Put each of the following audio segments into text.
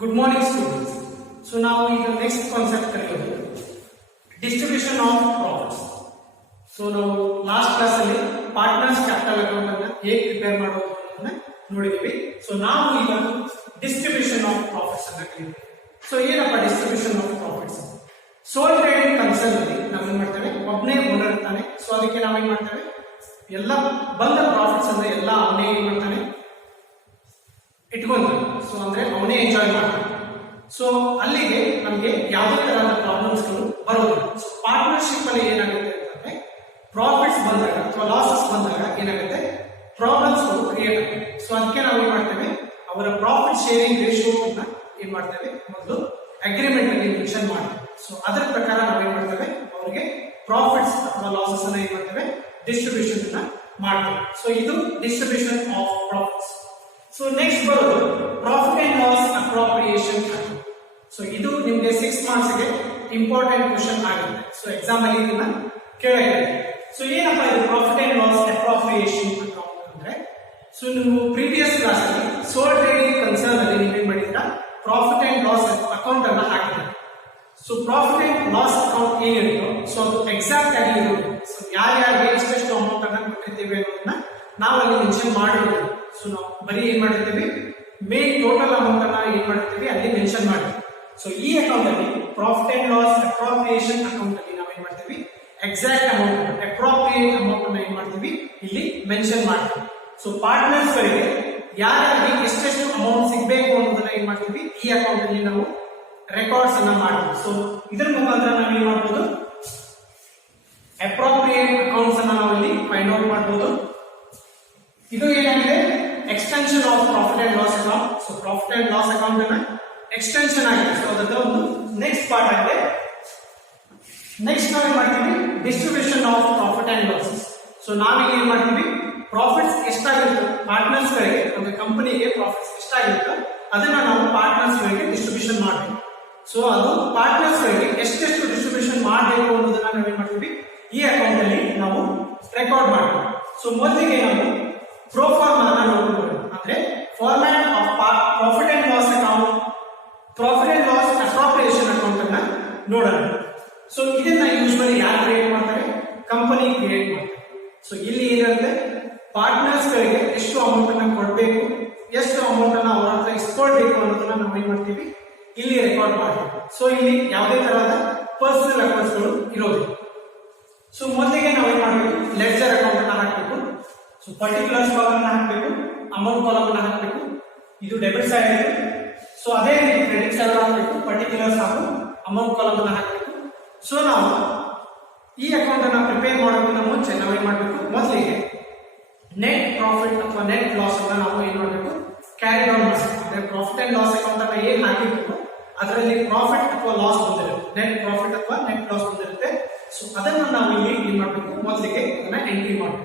Good morning, students. So now we the next concept ಕಲಿಯೋದು distribution of profits. So ನಾವು last class ಅಲ್ಲಿ partners capital account ಅನ್ನು ಹೇಗೆ prepare ಮಾಡೋದು ಅನ್ನೋದನ್ನ ನೋಡಿದೀವಿ. ಸೊ ನಾವು ಇವತ್ತು ಡಿಸ್ಟ್ರಿಬ್ಯೂಷನ್ ಆಫ್ ಪ್ರಾಫಿಟ್ಸ್ ಅನ್ನು ಕಲಿತೀವಿ. ಸೊ ಏನಪ್ಪ distribution of profits? Sole trading concern ಅಲ್ಲಿ ನಾವು ಏನ್ ಮಾಡ್ತೇವೆ, ಒಬ್ಬನೇ ಓನರ್ ಇರ್ತಾನೆ. ಸೊ ಅದಕ್ಕೆ ನಾವು ಏನ್ ಮಾಡ್ತೇವೆ, ಎಲ್ಲ ಬಂದ ಪ್ರಾಫಿಟ್ಸ್ ಅಂದ್ರೆ ಎಲ್ಲ ಅವನೇ ಏನ್ ಮಾಡ್ತಾನೆ, ಇಟ್ಕೊಂತಾನೆ. ಸೊ ಅಂದ್ರೆ ಅವನೇ ಎಂಜಾಯ್ ಮಾಡ್ತಾನೆ. ಸೊ ಅಲ್ಲಿಗೆ ನಮಗೆ ಯಾವುದೇ ತರಹದ ಪ್ರಾಬ್ಲಮ್ಸ್ ಗಳು ಬರೋದಿಲ್ಲ. ಸೊ ಪಾರ್ಟ್ನರ್ಶಿಪ್ ಅಲ್ಲಿ ಏನಾಗುತ್ತೆ ಅಂತಂದ್ರೆ, ಪ್ರಾಫಿಟ್ಸ್ ಬಂದಾಗ ಅಥವಾ ಲಾಸಸ್ ಬಂದಾಗ ಏನಾಗುತ್ತೆ, ಪ್ರಾಬ್ಲಮ್ಸ್ ಗಳು ಕ್ರಿಯೇಟ್ ಆಗುತ್ತೆ. ಸೊ ಅದಕ್ಕೆ ನಾವು ಏನ್ ಮಾಡ್ತೇವೆ, ಅವರ ಪ್ರಾಫಿಟ್ ಶೇರಿಂಗ್ ರೇಷಿಯೋ ಅನ್ನ ಏನ್ ಮಾಡ್ತೇವೆ, ಮೊದಲು ಅಗ್ರಿಮೆಂಟ್ ಅಲ್ಲಿ ಮೆನ್ಷನ್ ಮಾಡ್ತೇವೆ. ಸೊ ಅದರ ಪ್ರಕಾರ ನಾವು ಏನ್ ಮಾಡ್ತೇವೆ, ಅವರಿಗೆ ಪ್ರಾಫಿಟ್ಸ್ ಅಥವಾ ಲಾಸಸ್ ಅನ್ನ ಏನ್ ಮಾಡ್ತೇವೆ, ಡಿಸ್ಟ್ರಿಬ್ಯೂಷನ್ ಅನ್ನ ಮಾಡ್ತೇವೆ. ಸೊ ಇದು distribution of profits. So next ಬರೋದು profit and loss appropriation. So ಇದು ನಿಮಗೆ 6 ಮಾರ್ಕ್ಸ್ ಗೆ ಇಂಪಾರ್ಟೆಂಟ್ ಕ್ವೆಶ್ಚನ್ ಆಗುತ್ತೆ. ಸೊ ಎಕ್ಸಾಮ್ ಅಲ್ಲಿ ಇದನ್ನ ಕೇಳಿದ್ದಾರೆ. ಸೊ ಏನಪ್ಪ ಇದು profit and loss appropriation account ಅಂದ್ರೆ, ಸೊ ನೀವು ಪ್ರೀವಿಯಸ್ ಕ್ಲಾಸ್ ಅಲ್ಲಿ ಸೋಲ್ ಟ್ರೇಡಿಂಗ್ ಕನ್ಸರ್ನ್ ಅಲ್ಲಿ ನೀವೇನ್ ಮಾಡಿದ್ರ, ಪ್ರಾಫಿಟ್ ಅಂಡ್ ಲಾಸ್ ಅಕೌಂಟ್ ಅನ್ನ ಹಾಕಿದ್ರೆ. So profit and loss account ಏನಿರುತ್ತೋ ಸೊ ಅದು ಎಕ್ಸಾಕ್ಟ್ ಆಗಿ ಇರುತ್ತೆ. ಸೊ ಯಾರ್ಯಾರಿಗೆ ಎಷ್ಟೆಷ್ಟು ಅಮೌಂಟ್ ಅನ್ನ ಕೊಟ್ಟಿದ್ದೇವೆ ಅನ್ನೋದನ್ನ ನಾವು ಅಲ್ಲಿ ಮೆನ್ಷನ್ ಮಾಡಿರೋದು. ಸೊ ನಾವು ಬರೀ ಏನ್ ಮಾಡಿರ್ತೀವಿ, ಮೇನ್ ಟೋಟಲ್ ಅಮೌಂಟ್ ಅನ್ನ ಏನ್ ಮಾಡಿರ್ತೀವಿ ಅಲ್ಲಿ ಮೆನ್ಷನ್ ಮಾಡ್ತೀವಿ. ಸೊ ಈ ಅಕೌಂಟ್ ಅಲ್ಲಿ profit and loss appropriation account ಅಲ್ಲಿ ನಾವು ಏನ್ ಮಾಡ್ತೀವಿ, ಎಕ್ಸಾಕ್ಟ್ ಅಮೌಂಟ್ ಅಪ್ರಾಪ್ರಿಯೇಟ್ ಅಮೌಂಟ್ ಅನ್ನ ಏನ್ ಮಾಡ್ತೀವಿ ಇಲ್ಲಿ ಮೆನ್ಷನ್ ಮಾಡ್ತೀವಿ. ಸೊ ಪಾರ್ಟ್ನರ್ಸ್ ಗಳಿಗೆ ಯಾರಿಗೆ ಎಷ್ಟೆಷ್ಟು ಅಮೌಂಟ್ ಸಿಗಬೇಕು ಅನ್ನೋದನ್ನ ಏನ್ ಮಾಡ್ತೀವಿ, ಈ ಅಕೌಂಟ್ ಅಲ್ಲಿ ನಾವು ರೆಕಾರ್ಡ್ಸ್ ಅನ್ನ ಮಾಡ್ತೀವಿ. ಸೊ ಇದರ ಮುಖಾಂತರ ನಾವು ಏನ್ ಮಾಡಬಹುದು, ಅಪ್ರಾಪ್ರಿಯೇಟ್ ಅಕೌಂಟ್ಸ್ ಅನ್ನ ನಾವು ಇಲ್ಲಿ ಫೈಂಡ್ ಔಟ್ ಮಾಡಬಹುದು. ಇದು ಏನಾಗಿದೆ, extension of profit and loss account. So profit and loss account ಅನ್ನ ಎಕ್ಸ್ಟೆನ್ಷನ್ ಆಗಿದೆ. ಸೊ ಅದರ ಒಂದು ನೆಕ್ಸ್ಟ್ ಪಾರ್ಟ್ ಆಗಿದೆ. ನೆಕ್ಸ್ಟ್ ನಾವು ಏನ್ ಮಾಡ್ತೀವಿ, distribution of profit and losses. So ನಾವೀಗ ಏನ್ ಮಾಡ್ತೀವಿ, ಪ್ರಾಫಿಟ್ಸ್ ಎಷ್ಟಾಗಿರುತ್ತೆ ಪಾರ್ಟ್ನರ್ಸ್ ಗಳಿಗೆ, ಒಂದು ಕಂಪನಿಗೆ ಪ್ರಾಫಿಟ್ಸ್ ಎಷ್ಟಾಗಿರುತ್ತೆ ಅದನ್ನ ನಾವು ಪಾರ್ಟ್ನರ್ಸ್ ಗಳಿಗೆ ಡಿಸ್ಟ್ರಿಬ್ಯೂಷನ್ ಮಾಡ್ತೀವಿ. ಸೊ ಅದು ಪಾರ್ಟ್ನರ್ಸ್ ಗಳಿಗೆ ಎಷ್ಟೆಷ್ಟು ಡಿಸ್ಟ್ರಿಬ್ಯೂಷನ್ ಮಾಡಬೇಕು ಅನ್ನೋದನ್ನ ನಾವೇನ್ ಮಾಡ್ತೀವಿ, ಈ ಅಕೌಂಟ್ ಅಲ್ಲಿ ನಾವು ರೆಕಾರ್ಡ್ ಮಾಡ್ತೀವಿ. ಸೊ ಮೊದಲಿಗೆ ನಾವು ಪ್ರೋಫಾರ್ಮ್ ಅನ್ನ ನೋಡಬಹುದು. ಅಂದ್ರೆ format of profit and loss account, profit and loss appropriation account ಅನ್ನ ನೋಡೋಣ. ಸೊ ಇದನ್ನ ಯೂಶುವಲಿ ಯಾರು ಕ್ರಿಯೇಟ್ ಮಾಡ್ತಾರೆ, ಕಂಪನಿ ಕ್ರಿಯೇಟ್ ಮಾಡ್ತಾರೆ. ಸೊ ಇಲ್ಲಿ ಏನಿರುತ್ತೆ, ಪಾರ್ಟ್ನರ್ಸ್ ಗಳಿಗೆ ಎಷ್ಟು ಅಮೌಂಟ್ ಅನ್ನ ಕೊಡಬೇಕು, ಎಷ್ಟು ಅಮೌಂಟ್ ಅನ್ನ ಅವರ ಹತ್ರ ಇಸ್ಕೊಳ್ಬೇಕು ಅನ್ನೋದನ್ನ ನಾವು ಏನ್ ಮಾಡ್ತೀವಿ, ಇಲ್ಲಿ ರೆಕಾರ್ಡ್ ಮಾಡ್ತೀವಿ. ಸೊ ಇಲ್ಲಿ ಯಾವುದೇ ತರಹದ ಪರ್ಸನಲ್ ಅಕೌಂಟ್ಸ್ ಗಳು ಇರೋದಿಲ್ಲ. ಸೊ ಮೊದಲಿಗೆ ನಾವು ಏನ್ ಮಾಡಬೇಕು, ಲೆಡ್ಜರ್ ಅಕೌಂಟ್ ಅನ್ನ ಹಾಕಬೇಕು. ಸೊ ಪರ್ಟಿಕ್ಯುಲರ್ಸ್ ಕಾಲಮ್ ಅನ್ನ ಹಾಕಬೇಕು, ಅಮೌಂಟ್ ಕಾಲಮ್ ಅನ್ನ ಹಾಕಬೇಕು. ಇದು ಡೆಬಿಟ್ ಸೈಡ್ ಇದೆ. ಸೊ ಅದೇ ರೀತಿ ಕ್ರೆಡಿಟ್ ಸೈಡ್ ಹಾಕಬೇಕು, ಪರ್ಟಿಕ್ಯುಲರ್ಸ್ ಹಾಕು, ಅಮೌಂಟ್ ಕಾಲಮ್ ಅನ್ನ ಹಾಕಬೇಕು. ಸೊ ನಾವು ಈ ಅಕೌಂಟ್ ಅನ್ನ ಪ್ರಿಪೇರ್ ಮಾಡೋದಕ್ಕಿಂತ ಮುಂಚೆ ನಾವು ಏನ್ ಮಾಡಬೇಕು, ಮೊದಲಿಗೆ ನೆಟ್ ಪ್ರಾಫಿಟ್ ಅಥವಾ ನೆಟ್ ಲಾಸ್ ಅನ್ನ ನಾವು ಏನ್ ಮಾಡಬೇಕು, ಕ್ಯಾರಿ ಡೌನ್ ಮಾಡಬೇಕು. ಅಂದ್ರೆ ಪ್ರಾಫಿಟ್ ಅಂಡ್ ಲಾಸ್ ಅಕೌಂಟ್ ಅನ್ನ ಏನ್ ಹಾಕಿರ್ತೀವೋ ಅದರಲ್ಲಿ ಪ್ರಾಫಿಟ್ ಅಥವಾ ಲಾಸ್ ಬಂದಿರುತ್ತೆ, ನೆಟ್ ಪ್ರಾಫಿಟ್ ಅಥವಾ ನೆಟ್ ಲಾಸ್ ಬಂದಿರುತ್ತೆ. ಸೊ ಅದನ್ನ ನಾವು ಇಲ್ಲಿ ಏನ್ ಮಾಡಬೇಕು, ಮೊದಲಿಗೆ ಅದನ್ನ ಎಂಟ್ರಿ ಮಾಡಬೇಕು.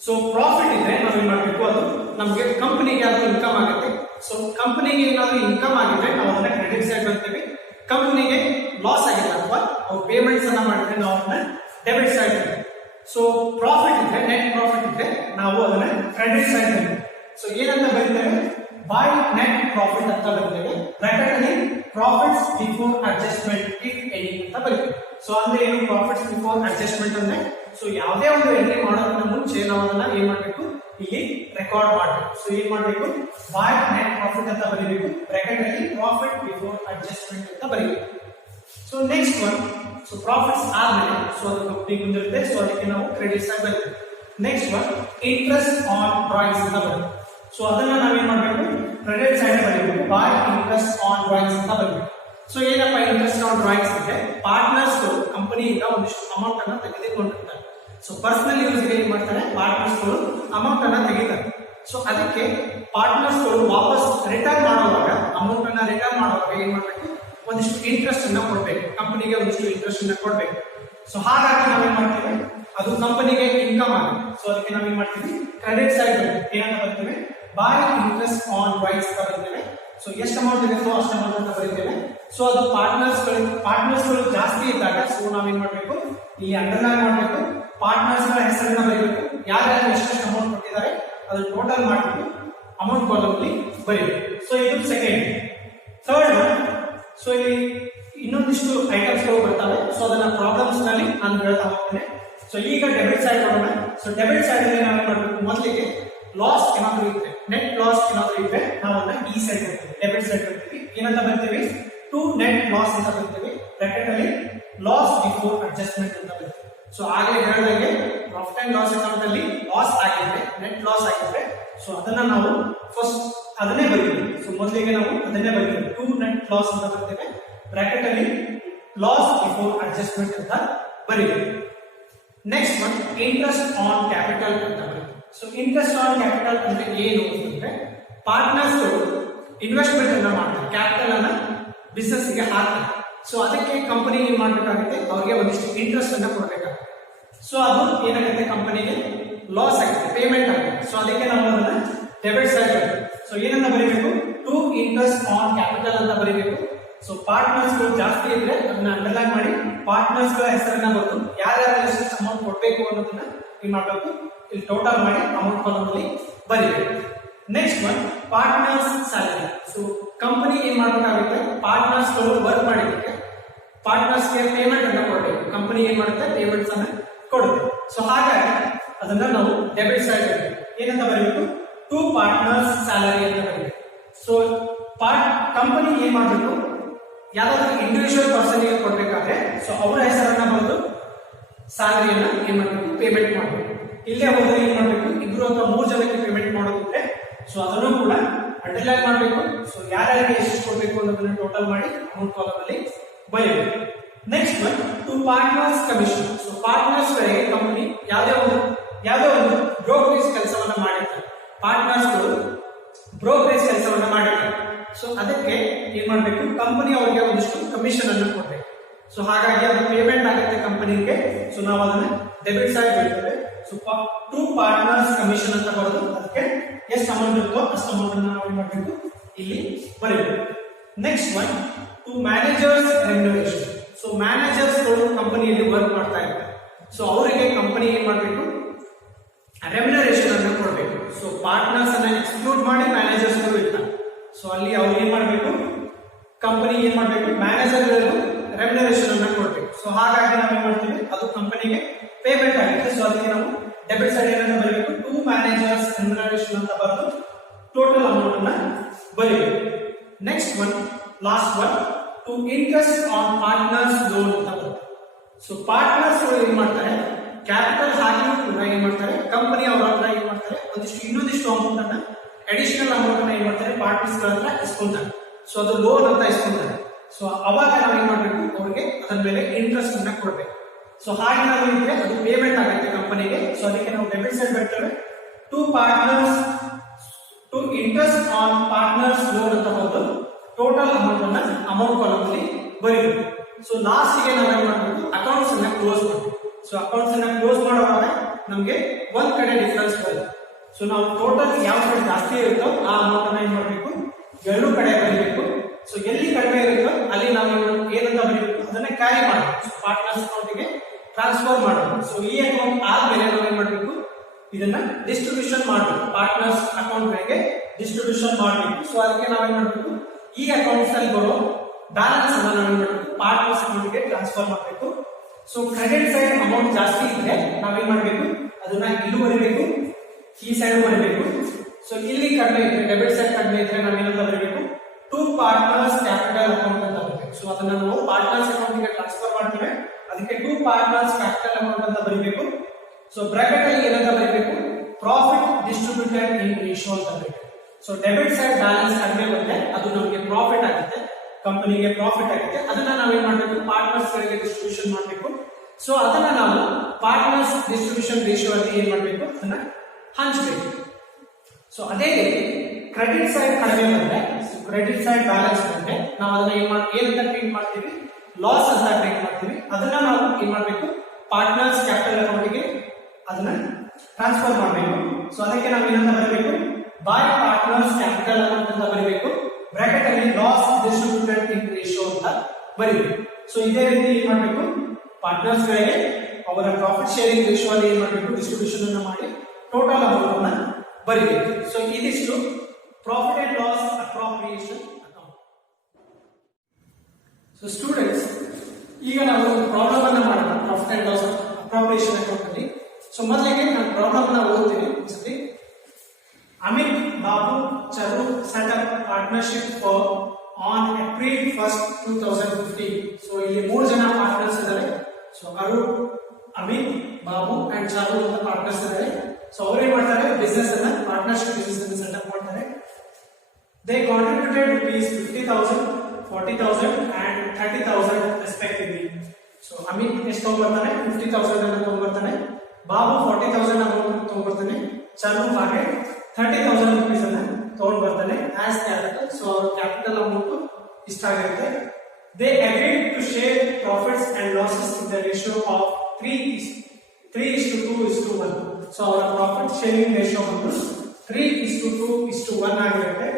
ಸೊ ಪ್ರಾಫಿಟ್ ಇದ್ರೆ ನಾವು ಏನ್ ಮಾಡಬೇಕು, ಅದು ನಮಗೆ ಕಂಪನಿಗೆ ಅದು ಇನ್ಕಮ್ ಆಗುತ್ತೆ. ಸೊ ಕಂಪನಿಗೆ ಏನಾದ್ರೂ ಇನ್ಕಮ್ ಆಗಿದ್ರೆ ನಾವು ಅದನ್ನ ಕ್ರೆಡಿಟ್ ಸೈಡ್ ಬರ್ತೇವೆ. ಕಂಪನಿಗೆ ಲಾಸ್ ಆಗಿದೆ ಅಥವಾ ಅವ್ರು ಪೇಮೆಂಟ್ಸ್ ಅನ್ನ ಮಾಡಿದ್ರೆ ನಾವು ಅದನ್ನ ಡೆಬಿಟ್ ಸೈಡ್ ಬರ್ತೇವೆ. ಸೊ ಪ್ರಾಫಿಟ್ ಇದ್ರೆ, ನೆಟ್ ಪ್ರಾಫಿಟ್ ಇದ್ರೆ ನಾವು ಅದನ್ನ ಕ್ರೆಡಿಟ್ ಸೈಡ್ ಬರ್ತೇವೆ. ಸೊ ಏನಂತ ಬರೀತೇವೆ, ಬೈ ನೆಟ್ ಪ್ರಾಫಿಟ್ ಅಂತ ಬರ್ತೇವೆ. ಬ್ರಾಕೆಟ್ ಅಲ್ಲಿ profits before adjustment if any ಅಂತ ಬರೀತೇವೆ. ಸೊ ಅಂದ್ರೆ ಏನು, ಪ್ರಾಫಿಟ್ಸ್ ಬಿಫೋರ್ ಅಡ್ಜಸ್ಟ್ಮೆಂಟ್ ಅಂದ್ರೆ, ಸೊ ಯಾವುದೇ ಒಂದು ಎಂಟ್ರಿ ಮಾಡೋದನ್ನ ಮುಂಚೆ ನಾವು ಅದನ್ನ ಏನ್ ಮಾಡಬೇಕು, ಇಲ್ಲಿ ರೆಕಾರ್ಡ್ ಮಾಡಬೇಕು. ಸೊ ಏನ್ ಮಾಡಬೇಕು, ಬೈ ನೆಟ್ ಪ್ರಾಫಿಟ್ ಅಂತ ಬರೀಬೇಕು, ಬ್ರಾಕೆಟ್ ಅಲ್ಲಿ ಪ್ರಾಫಿಟ್ ಬಿಫೋರ್ ಅಡ್ಜಸ್ಟ್ಮೆಂಟ್ ಅಂತ ಬರೀಬೇಕು. So next one, so profits ಆದ್ಮೇಲೆ ಸೊ ಅದು ಕಂಪನಿ ಬಂದಿರುತ್ತೆ. ಸೊ ಅದಕ್ಕೆ ನಾವು ಕ್ರೆಡಿಟ್ ಸೈಡ್ ಬರೀಬೇಕು. Next one, interest on drawings ಅಂತ ಬರುತ್ತೆ. ಸೊ ಅದನ್ನ ನಾವೇನ್ ಮಾಡಬೇಕು, ಕ್ರೆಡಿಟ್ ಸೈಡ್ ಬರೀಬೇಕು, ಬೈ ಇಂಟ್ರೆಸ್ಟ್ ಆನ್ ಡ್ರಾಯಿಂಗ್ಸ್ ಅಂತ ಬರೀಬೇಕು. ಸೊ ಏನಪ್ಪ ಇಂಟ್ರೆಸ್ಟ್ ಆನ್ ಡ್ರಾಯಿಂಗ್ಸ್ ಅಂದ್ರೆ, ಪಾರ್ಟ್ನರ್ಸ್ ಕಂಪನಿಯಿಂದ ಒಂದಿಷ್ಟು ಅಮೌಂಟ್ ಅನ್ನ ತೆಗೆದುಕೊಂಡಿರ್ತಾರೆ. ಸೊ ಪರ್ಸನಲ್ ಯೂಸ್ ಏನ್ ಮಾಡ್ತಾರೆ, ಪಾರ್ಟ್ನರ್ಸ್ ಗಳು ಅಮೌಂಟ್ ಅನ್ನ ತೆಗಿತಾರೆ. ಸೊ ಅದಕ್ಕೆ ಪಾರ್ಟ್ನರ್ಸ್ ಗಳು ವಾಪಸ್ ರಿಟರ್ನ್ ಮಾಡುವಾಗ, ಅಮೌಂಟ್ ಅನ್ನ ರಿಟರ್ನ್ ಮಾಡುವಾಗ ಏನ್ ಮಾಡ್ಬೇಕು, ಒಂದಿಷ್ಟು ಇಂಟ್ರೆಸ್ಟ್ ಅನ್ನ ಕೊಡ್ಬೇಕು, ಕಂಪನಿಗೆ ಒಂದಿಷ್ಟು ಇಂಟ್ರೆಸ್ಟ್ ಅನ್ನ ಕೊಡ್ಬೇಕು. ಸೊ ಹಾಗಾಗಿ ನಾವೇನ್ ಮಾಡ್ತೇವೆ, ಅದು ಕಂಪನಿಗೆ ಇನ್ಕಮ್ ಆಗುತ್ತೆ. ಸೊ ಅದಕ್ಕೆ ನಾವೇನ್ ಮಾಡ್ತೀವಿ, ಕ್ರೆಡಿಟ್ ಸೈಡ್ ಏನಂತ ಬರ್ತೇವೆ, ಬೈ ಇಂಟ್ರೆಸ್ಟ್ ಆನ್ ಡ್ರಾಯಿಂಗ್ಸ್ ಅಂತ ಬರ್ತೇವೆ. ಸೊ ಎಷ್ಟು ಅಮೌಂಟ್ ಇದೆ ಅಷ್ಟು ಅಮೌಂಟ್ ಅಂತ ಬರೀತೇವೆ. ಸೊ ಅದು ಪಾರ್ಟ್ನರ್ಸ್ ಗಳು ಜಾಸ್ತಿ ಇದ್ದಾಗ ಸೊ ನಾವೇನ್ ಮಾಡ್ಬೇಕು, ಇಲ್ಲಿ ಅಂಡರ್ಲೈನ್ ಮಾಡಬೇಕು, ಪಾರ್ಟ್ನರ್ಸ್ ಗಳ ಹೆಸರನ್ನ ಬರೀಬೇಕು, ಯಾರ್ಯಾರು ಎಷ್ಟೆಷ್ಟು ಅಮೌಂಟ್ ಕೊಟ್ಟಿದ್ದಾರೆ ಅದನ್ನ ಟೋಟಲ್ ಮಾಡ್ಬಿಟ್ಟು ಅಮೌಂಟ್ ಕಾಲಮ್ ಅಲ್ಲಿ ಬರೀಬೇಕು. ಸೊ ಇದು ಸೆಕೆಂಡ್. ಸೊ ಇಲ್ಲಿ ಇನ್ನೊಂದಿಷ್ಟು ಐಟಮ್ಸ್ ಗಳು ಬರ್ತವೆ. ಸೊ ಅದನ್ನ ಪ್ರಾಬ್ಲಮ್ಸ್ ನಲ್ಲಿ ನಾನು ಹೇಳ್ತಾ ಹೋಗ್ತೇನೆ. ಸೊ ಈಗ ಡೆಬಿಟ್ ಸೈಡ್ ನೋಡೋಣ. ಸೊ ಡೆಬಿಟ್ ಸೈಡ್ ಅಲ್ಲಿ ನಾವು ಮಾಡಬೇಕು, ಮೊದಲಿಗೆ ಲಾಸ್ ಏನಾದರೂ ಇದ್ರೆ, ನೆಟ್ ಲಾಸ್ ಏನಾದರೂ ಇದ್ರೆ ನಾವು ಅದನ್ನ ಈ ಸೈಡ್ ಬರ್ತೀವಿ, ಡೆಬಿಟ್ ಸೈಡ್ ಬರ್ತೀವಿ. ಏನಂತ ಬರ್ತೀವಿ, ಟು ನೆಟ್ ಲಾಸ್ ಅಂತ ಬರ್ತೀವಿ. ಬ್ರಾಕೆಟ್ ಅಲ್ಲಿ ಲಾಸ್ ಬಿಫೋರ್ ಅಡ್ಜಸ್ಟ್ಮೆಂಟ್ ಅಂತ ಬರ್ತೀವಿ. ಸೊ ಆಗಲೇ ಹೇಳಿದಂಗೆ ಪ್ರಾಫಿಟ್ ಅಂಡ್ ಲಾಸ್ ಅಕೌಂಟ್ ಅಲ್ಲಿ ಲಾಸ್ ಆಗಿದ್ರೆ, ನೆಟ್ ಲಾಸ್ ಆಗಿದ್ರೆ, ಸೊ ಅದನ್ನ ನಾವು ಫಸ್ಟ್ ಅದನ್ನೇ ಬರೀತೀವಿ. ಸೊ ಮೊದಲಿಗೆ ನಾವು ಅದನ್ನೇ ಬರೀತೀವಿ, ಟು ನೆಟ್ ಲಾಸ್ ಅಂತ ಬರ್ತೇವೆ. ಬ್ರಾಕೆಟ್ ಅಲ್ಲಿ ಲಾಸ್ ಬಿಫೋರ್ ಅಡ್ಜಸ್ಟ್ಮೆಂಟ್ ಅಂತ ಬರೀತೀವಿ. Next one interest on capital ಅಂತ ಬರೀತೀವಿ. ಸೊ ಇಂಟ್ರೆಸ್ಟ್ ಆನ್ ಕ್ಯಾಪಿಟಲ್ ಅಂದ್ರೆ ಏನು ಅಂತಂದ್ರೆ, ಪಾರ್ಟ್ನರ್ಸ್ ಇನ್ವೆಸ್ಟ್ಮೆಂಟ್ ಅನ್ನ ಮಾಡ್ತಾರೆ, ಕ್ಯಾಪಿಟಲ್ ಅನ್ನ ಬಿಸ್ನೆಸ್ ಗೆ ಹಾಕ್ತಾರೆ. ಸೊ ಅದಕ್ಕೆ ಕಂಪನಿ ಏನ್ ಮಾಡ್ಬೇಕಾಗುತ್ತೆ, ಅವ್ರಿಗೆ ಒಂದಿಷ್ಟು ಇಂಟ್ರೆಸ್ಟ್ ಅನ್ನ ಕೊಡ್ಬೇಕಾಗುತ್ತೆ. ಸೊ ಅದು ಏನಾಗುತ್ತೆ, ಕಂಪನಿಗೆ ಲಾಸ್ ಆಗುತ್ತೆ, ಪೇಮೆಂಟ್ ಆಗುತ್ತೆ. ಸೊ ಅದಕ್ಕೆ ನಾವು ಅದನ್ನ ಡೆಬಿಟ್ ಸೈಡ್ ಬರೀತೀವಿ. ಸೊ ಏನನ್ನ ಬರೀಬೇಕು, ಟು ಇಂಟ್ರೆಸ್ಟ್ ಆನ್ ಕ್ಯಾಪಿಟಲ್ ಅಂತ ಬರೀಬೇಕು. ಸೊ ಪಾರ್ಟ್ನರ್ಸ್ ಗಳು ಜಾಸ್ತಿ ಇದ್ರೆ ಅದನ್ನ ಅಂಡರ್ಲೈನ್ ಮಾಡಿ ಪಾರ್ಟ್ನರ್ಸ್ ಗಳ ಹೆಸರನ್ನ ಬರೆದು ಯಾರ್ಯಾರು ಎಷ್ಟು ಅಮೌಂಟ್ ಕೊಡ್ಬೇಕು ಅನ್ನೋದನ್ನ ಏನ್ ಮಾಡ್ಬೇಕು, ಇಲ್ಲಿ ಟೋಟಲ್ ಮಾಡಿ ಅಮೌಂಟ್ ಕಾಲಮ್ ಅಲ್ಲಿ ಬರೀಬೇಕು. Next one partners salary. So company ಏನ್ ಮಾಡಬೇಕಾಗುತ್ತೆ, ಪಾರ್ಟ್ನರ್ಸ್ ಗಳು ವರ್ಕ್ ಮಾಡಿದ್ದಕ್ಕೆ ಪಾರ್ಟ್ನರ್ಸ್ ಗೆ ಪೇಮೆಂಟ್ ಅನ್ನ ಕೊಡಬೇಕು. ಕಂಪನಿ ಏನ್ ಮಾಡುತ್ತೆ, ಪೇಮೆಂಟ್ಸ್ ಅನ್ನ ಕೊಡುತ್ತೆ. ಸೊ ಹಾಗಾಗಿ ಅದನ್ನ ನಾವು ಡೆಬಿಟ್ ಸೈಡ್ ಏನಂತ ಬರೀಬೇಕು, ಟು ಪಾರ್ಟ್ನರ್ಸ್ ಸ್ಯಾಲರಿ ಅಂತ ಬರೀಬೇಕು. ಸೊ ಕಂಪನಿ ಏನ್ ಮಾಡಬೇಕು, ಯಾವ್ದಾದ್ರು ಇಂಡಿವಿಜುವಲ್ ಪರ್ಸನ್ ಗೆ ಕೊಡ್ಬೇಕಾದ್ರೆ ಸೊ ಅವರ ಹೆಸರನ್ನ ಬರೆದು ಸ್ಯಾಲರಿಯನ್ನ ಏನ್ ಮಾಡಬೇಕು, ಪೇಮೆಂಟ್ ಮಾಡಬೇಕು. ಇಲ್ಲೇ ಹೋದ್ರೆ ಏನ್ ಮಾಡಬೇಕು, ಇಬ್ರು ಅಥವಾ 3 ಜನಕ್ಕೆ ಪೇಮೆಂಟ್ ಮಾಡೋದಿದ್ರೆ ಸೊ ಅದನ್ನು ಕೂಡ ಅಂಡರ್ಲೈನ್ ಮಾಡಬೇಕು. ಸೊ ಯಾರ್ಯಾರಿಗೆ ಎಷ್ಟು ಕೊಡಬೇಕು ಅನ್ನೋದನ್ನ ಟೋಟಲ್ ಮಾಡಿ ಅಮೌಂಟ್ ಕಾಲಮ್ ಅಲ್ಲಿ ಬರೆಯಬೇಕು. Next one to partners commission. So partners ಗಳಿಗೆ ಕಂಪನಿ ಯಾವುದೇ ಒಂದು ಬ್ರೋಕರೇಜ್ ಕೆಲಸವನ್ನ ಮಾಡಿರ್ತಾರೆ. ಪಾರ್ಟ್ನರ್ಸ್ ಗಳು ಬ್ರೋಕರೇಜ್ ಕೆಲಸವನ್ನ ಮಾಡಿರ್ತಾರೆ. ಸೊ ಅದಕ್ಕೆ ಏನ್ ಮಾಡಬೇಕು, ಕಂಪನಿ ಅವರಿಗೆ ಒಂದಿಷ್ಟು ಕಮಿಷನ್ ಅನ್ನು ಕೊಡಬೇಕು. ಸೊ ಹಾಗಾಗಿ ಅದು ಪೇಮೆಂಟ್ ಆಗುತ್ತೆ ಕಂಪನಿಗೆ. ಸೊ ನಾವು ಅದನ್ನ ಡೆಬಿಟ್ ಸೈಡ್ ಬರ್ತೇವೆ. ಸೊ ಟು ಪಾರ್ಟ್ನರ್ಸ್ ಕಮಿಷನ್ ಅಂತ ಬರೋದು, ಅದಕ್ಕೆ ಎಷ್ಟು ಅಮೌಂಟ್ ಇರುತ್ತೋ ಅಷ್ಟು ಅಮೌಂಟ್ ಅನ್ನು ನಾವು ಏನ್ ಮಾಡಬೇಕು, ಇಲ್ಲಿ ಬರೀಬೇಕು. Next one to managers remuneration. So managers ಗಳು ಕಂಪನಿಯಲ್ಲಿ ವರ್ಕ್ ಮಾಡ್ತಾ ಇರ್ತಾರೆ. ಸೊ ಅವರಿಗೆ ಕಂಪನಿ ಏನ್ ಮಾಡಬೇಕು, ರೆಮ್ಯುನರೇಷನ್ ಅನ್ನು ಕೊಡಬೇಕು. ಸೊ ಪಾರ್ಟ್ನರ್ಸ್ ಅನ್ನ ಎಕ್ಸ್ಕ್ಲೂಡ್ ಮಾಡಿ ಮ್ಯಾನೇಜರ್ಸ್ ಗಳು ಇರ್ತಾರೆ. ಸೊ ಅಲ್ಲಿ ಅವ್ರು ಏನ್ ಮಾಡಬೇಕು, ಕಂಪನಿ ಏನ್ ಮಾಡಬೇಕು, ಮ್ಯಾನೇಜರ್ ಗಳಿಗೂ ರೆಮ್ಯುನರೇಷನ್ ಅನ್ನ ಕೊಡಬೇಕು. ಸೊ ಹಾಗಾಗಿ ನಾವು ಏನ್ ಮಾಡ್ತೀವಿ, ಅದು ಕಂಪನಿಗೆ ಪೇಮೆಂಟ್ ಆಗುತ್ತೆ. ಸೊ ಅದಕ್ಕೆ ನಾವು ಡೆಬಿಟ್ ಸೈಡ್ ಏನಂತ ಬರೀಬೇಕು, ಟು ಮ್ಯಾನೇಜರ್ಸ್ ರೆಮ್ಯುನರೇಷನ್ ಅಂತ ಬರೆದು ಟೋಟಲ್ ಅಮೌಂಟ್ ಅನ್ನ ಬರೀಬೇಕು. Next one last one to interest on partners loan ಅಂತ ಬರುತ್ತೆ. ಸೊ ಪಾರ್ಟ್ನರ್ಸ್ ಏನ್ ಮಾಡ್ತಾರೆ, ಕ್ಯಾಪಿಟಲ್ ಹಾಕಿ ಕೂಡ ಏನ್ ಮಾಡ್ತಾರೆ, ಕಂಪನಿ ಅವರ ಹತ್ರ ಏನ್ ಮಾಡ್ತಾರೆ, ಇನ್ನೊಂದಿಷ್ಟು ಅಮೌಂಟ್ ಅನ್ನ ಅಡಿಷನಲ್ ಅಮೌಂಟ್ ಅನ್ನ ಏನ್ ಮಾಡ್ತಾರೆ, ಪಾರ್ಟ್ನರ್ಸ್ ಗಳ ಹತ್ರ ಇಸ್ಕೊಂತಾರೆ. ಸೊ ಅದು ಲೋನ್ ಅಂತ ಇಸ್ಕೊಂತಾರೆ. ಸೊ ಅವಾಗ ನಾವು ಏನ್ ಮಾಡ್ಬೇಕು, ಅವ್ರಿಗೆ ಅದರ ಮೇಲೆ ಇಂಟ್ರೆಸ್ಟ್ ಅನ್ನ ಕೊಡ್ಬೇಕು. ಸೊ ಹಾಗೆ ನಾವು ಇದ್ರೆ ಅದು ಪೇಮೆಂಟ್ ಆಗುತ್ತೆ ಕಂಪನಿಗೆ. ಸೊ ಅದಕ್ಕೆ ನಾವು ಡೆಬಿಟ್ ಸೈಡ್ ಬರ್ತೇವೆ, to partners to interest on partners loan ಅಂತ ಬಂದು ಟೋಟಲ್ ಅಮೌಂಟ್ ಅನ್ನ ಅಮೌಂಟ್ ಕಾಲಮ್ ಅಲ್ಲಿ ಬರೀಬೇಕು. ಸೊ ಲಾಸ್ಟ್ ಗೆ ನಾವು ಏನ್ ಮಾಡಬೇಕು, ಅಕೌಂಟ್ಸ್ ಅನ್ನ ಕ್ಲೋಸ್ ಮಾಡಬೇಕು. ಸೊ ಅಕೌಂಟ್ಸ್ ಅನ್ನ ಕ್ಲೋಸ್ ಮಾಡುವಾಗ ನಮ್ಗೆ ಒಂದ್ ಕಡೆ ಡಿಫರೆನ್ಸ್ ಬರುತ್ತೆ. ಸೊ ನಾವು ಟೋಟಲ್ ಯಾವ ಕಡೆ ಜಾಸ್ತಿ ಇರುತ್ತೋ ಆ ಅಮೌಂಟ್ ಅನ್ನ ಏನ್ ಮಾಡಬೇಕು, ಎರಡೂ ಕಡೆ ಬರೀಬೇಕು. ಸೊ ಎಲ್ಲಿ ಕಡಿಮೆ ಇರುತ್ತೋ ಅಲ್ಲಿ ನಾವು ಏನಂತ ಬರೀಬೇಕು, ಅದನ್ನ ಕ್ಯಾರಿ ಮಾಡಬೇಕು, ಪಾರ್ಟ್ನರ್ಸ್ ಅಕೌಂಟ್ ಗೆ ಟ್ರಾನ್ಸ್ಫರ್ ಮಾಡಬೇಕು. ಸೊ ಈ ಅಕೌಂಟ್ ಆದ್ಮೇಲೆ ನಾವು ಏನ್ ಮಾಡಬೇಕು, ಇದನ್ನ ಡಿಸ್ಟ್ರಿಬ್ಯೂಷನ್ ಮಾಡಬೇಕು, ಪಾರ್ಟ್ನರ್ಸ್ ಅಕೌಂಟ್ ಗಳಿಗೆ ಡಿಸ್ಟ್ರಿಬ್ಯೂಷನ್ ಮಾಡಬೇಕು. ಸೊ ಅದಕ್ಕೆ ನಾವೇನ್ ಮಾಡಬೇಕು, ಈ ಅಕೌಂಟ್ಸ್ ಅಲ್ಲಿ ಬರೋ ಬ್ಯಾಲೆನ್ಸ್ ಅನ್ನ ನಾವೇನ್ ಮಾಡಬೇಕು, ಪಾರ್ಟ್ನರ್ಸ್ ಅಕೌಂಟ್ ಗೆ ಟ್ರಾನ್ಸ್ಫರ್ ಮಾಡಬೇಕು. ಸೊ ಕ್ರೆಡಿಟ್ ಸೈಡ್ ಅಮೌಂಟ್ ಜಾಸ್ತಿ ಇದ್ರೆ ನಾವೇನ್ ಮಾಡಬೇಕು, ಅದನ್ನ ಇಲ್ಲೂ ಬರೀಬೇಕು, ಈ ಸೈಡ್ ಬರೀಬೇಕು. ಸೊ ಇಲ್ಲಿ ಕಡಿಮೆ ಇದ್ರೆ, ಡೆಬಿಟ್ ಸೈಡ್ ಕಡಿಮೆ ಇದ್ರೆ ನಾವೇನಂತ ಬರೀಬೇಕು, ಟು ಪಾರ್ಟ್ನರ್ಸ್ ಕ್ಯಾಪಿಟಲ್ ಅಕೌಂಟ್ ಅಂತ ಬರೀಬೇಕು. ಸೊ ಅದನ್ನ ನಾವು ಪಾರ್ಟ್ನರ್ಸ್ ಅಕೌಂಟ್ ಗೆ ಟ್ರಾನ್ಸ್ಫರ್ ಮಾಡ್ತೇವೆ, ಅದಕ್ಕೆ ಟು ಪಾರ್ಟ್ನರ್ಸ್ ಕ್ಯಾಪಿಟಲ್ ಅಕೌಂಟ್ ಅಂತ ಬರೀಬೇಕು. ಸೊ ಬ್ರಾಕೆಟ್ ಅಲ್ಲಿ ಏನಂತ ಬರೀಬೇಕು, ಪ್ರಾಫಿಟ್ ಡಿಸ್ಟ್ರಿಬ್ಯೂಟೆಡ್ ಇನ್ ರೇಷಿಯೋ ಅಂತ ಬರೀಬೇಕು. ಸೊ ಡೆಬಿಟ್ ಸೈಡ್ ಬ್ಯಾಲೆನ್ಸ್ ಕಡಿಮೆ ಬಂದ್ರೆ ಅದು ನಮಗೆ ಪ್ರಾಫಿಟ್ ಆಗುತ್ತೆ, ಕಂಪನಿಗೆ ಪ್ರಾಫಿಟ್ ಆಗುತ್ತೆ. ಅದನ್ನ ನಾವೇನ್ ಮಾಡಬೇಕು, ಪಾರ್ಟ್ನರ್ಸ್ ಗಳಿಗೆ ಡಿಸ್ಟ್ರಿಬ್ಯೂಷನ್ ಮಾಡಬೇಕು. ಸೊ ಅದನ್ನ ನಾವು ಪಾರ್ಟ್ನರ್ಸ್ ಡಿಸ್ಟ್ರಿಬ್ಯೂಷನ್ ರೇಷಿಯೋ ಅಲ್ಲಿ ಏನ್ ಮಾಡಬೇಕು, ಅದನ್ನ ಹಂಚಬೇಕು. ಸೊ ಅದೇ ಕ್ರೆಡಿಟ್ ಸೈಡ್ ಕಡಿಮೆ ಬಂದ್ರೆ, ಕ್ರೆಡಿಟ್ ಸೈಡ್ ಬ್ಯಾಲೆನ್ಸ್ ಬಂದ್ರೆ ನಾವು ಅದನ್ನ ಏನಂತ ಟ್ರೀಟ್ ಮಾಡ್ತೀವಿ, ಲಾಸ್ ಅಂತ ಟ್ರೀಟ್ ಮಾಡ್ತೀವಿ. ಅದನ್ನ ನಾವು ಏನ್ ಮಾಡಬೇಕು, ಪಾರ್ಟ್ನರ್ಸ್ ಕ್ಯಾಪಿಟಲ್ ಅಕೌಂಟ್ ಗೆ ಅದನ್ನ ಟ್ರಾನ್ಸ್ಫರ್ ಮಾಡಬೇಕು. ಸೊ ಅದಕ್ಕೆ ನಾವು ಏನಂತ ಬರೀಬೇಕು, ಬೈ ಪಾರ್ಟ್ನರ್ಸ್ ಕ್ಯಾಪಿಟಲ್ ಅಕೌಂಟ್ ಅಂತ ಬರೀಬೇಕು. ಬ್ರಾಕೆಟ್ ಅಲ್ಲಿ ಲಾಸ್ ಡಿಸ್ಟ್ರಿಬ್ಯೂಟೆಡ್ ಇನ್ ರೇಷಿಯೋ ಅಂತ ಬರೀಬೇಕು. ಸೊ ಇದೇ ರೀತಿ ಏನ್ ಮಾಡಬೇಕು, ಪಾರ್ಟ್ನರ್ಸ್ ಗಳಿಗೆ ಅವರ ಪ್ರಾಫಿಟ್ ಶೇರಿಂಗ್ ರೇಷಿಯೋ ಅಲ್ಲಿ ಏನ್ ಮಾಡಬೇಕು, ಡಿಸ್ಟ್ರಿಬ್ಯೂಷನ್ ಅನ್ನ ಮಾಡಿ ಟೋಟಲ್ ಅಮೌಂಟ್ ಅನ್ನ ಬರೀಬೇಕು. ಸೊ ಇದಿಷ್ಟು profit and loss appropriation account. So students, ಈಗ ನಾವು ಪ್ರಾಬ್ಲಮ್ ಅನ್ನ ಮಾಡೋಣ profit and loss appropriation account ಅಲ್ಲಿ. ಸೊ ಮೊದಲಿಗೆ ನಾನು ಪ್ರಾಬ್ಲಮ್ ಅನ್ನ ಓದ್ತೀನಿ ಒಂದ್ಸತಿ. Amit, Babu, Charu set up partnership for on April 1st, 2015. So ಇಲ್ಲಿ 3 ಜನ ಪಾರ್ಟ್ನರ್ಸ್ ಇದ್ದಾರೆ. ಸೊ ಅರುಣ್, ಅಮಿತ್, ಬಾಬು ಅಂಡ್ ಚಾರು ಅಂತ ಪಾರ್ಟ್ನರ್ಸ್ ಇದ್ದಾರೆ. ಸೊ ಅವ್ರೇನ್ ಮಾಡ್ತಾರೆ, ಬಿಸ್ನೆಸ್ ಅನ್ನ ಪಾರ್ಟ್ನರ್ಶಿಪ್ ಬಿಸ್ನೆಸ್ ಅನ್ನ ಸೆಟ್ ಅಪ್ ಮಾಡ್ತಾರೆ. They contributed rupees 50,000, 40,000 and 30,000 respectively. So Amit ಎಷ್ಟು ತಗೊಂಡ್ಬರ್ತಾನೆ, 50,000 ಅನ್ನು ತಗೊಂಡ್ಬರ್ತಾನೆ. ಬಾಬು 40,000 ಅಮೌಂಟ್ ತಗೊಂಡ್ಬರ್ತಾನೆ. ಚಾರು ಹಾಗೆ 30,000 rupees ಅನ್ನ ತಗೊಂಡ್ಬರ್ತಾನೆ ಆಸ್ ಕ್ಯಾಪಿಟಲ್. ಸೊ ಅವ್ರ ಕ್ಯಾಪಿಟಲ್ ಅಮೌಂಟ್ ಇಷ್ಟಾಗಿರುತ್ತೆ. They agreed to share profits and losses in the ratio of 3:2:1. So ಅವರ ಪ್ರಾಫಿಟ್ ಶೇರಿಂಗ್ ರೇಷಿಯೋ ಬಂದು 3:2:1 ಆಗಿರುತ್ತೆ.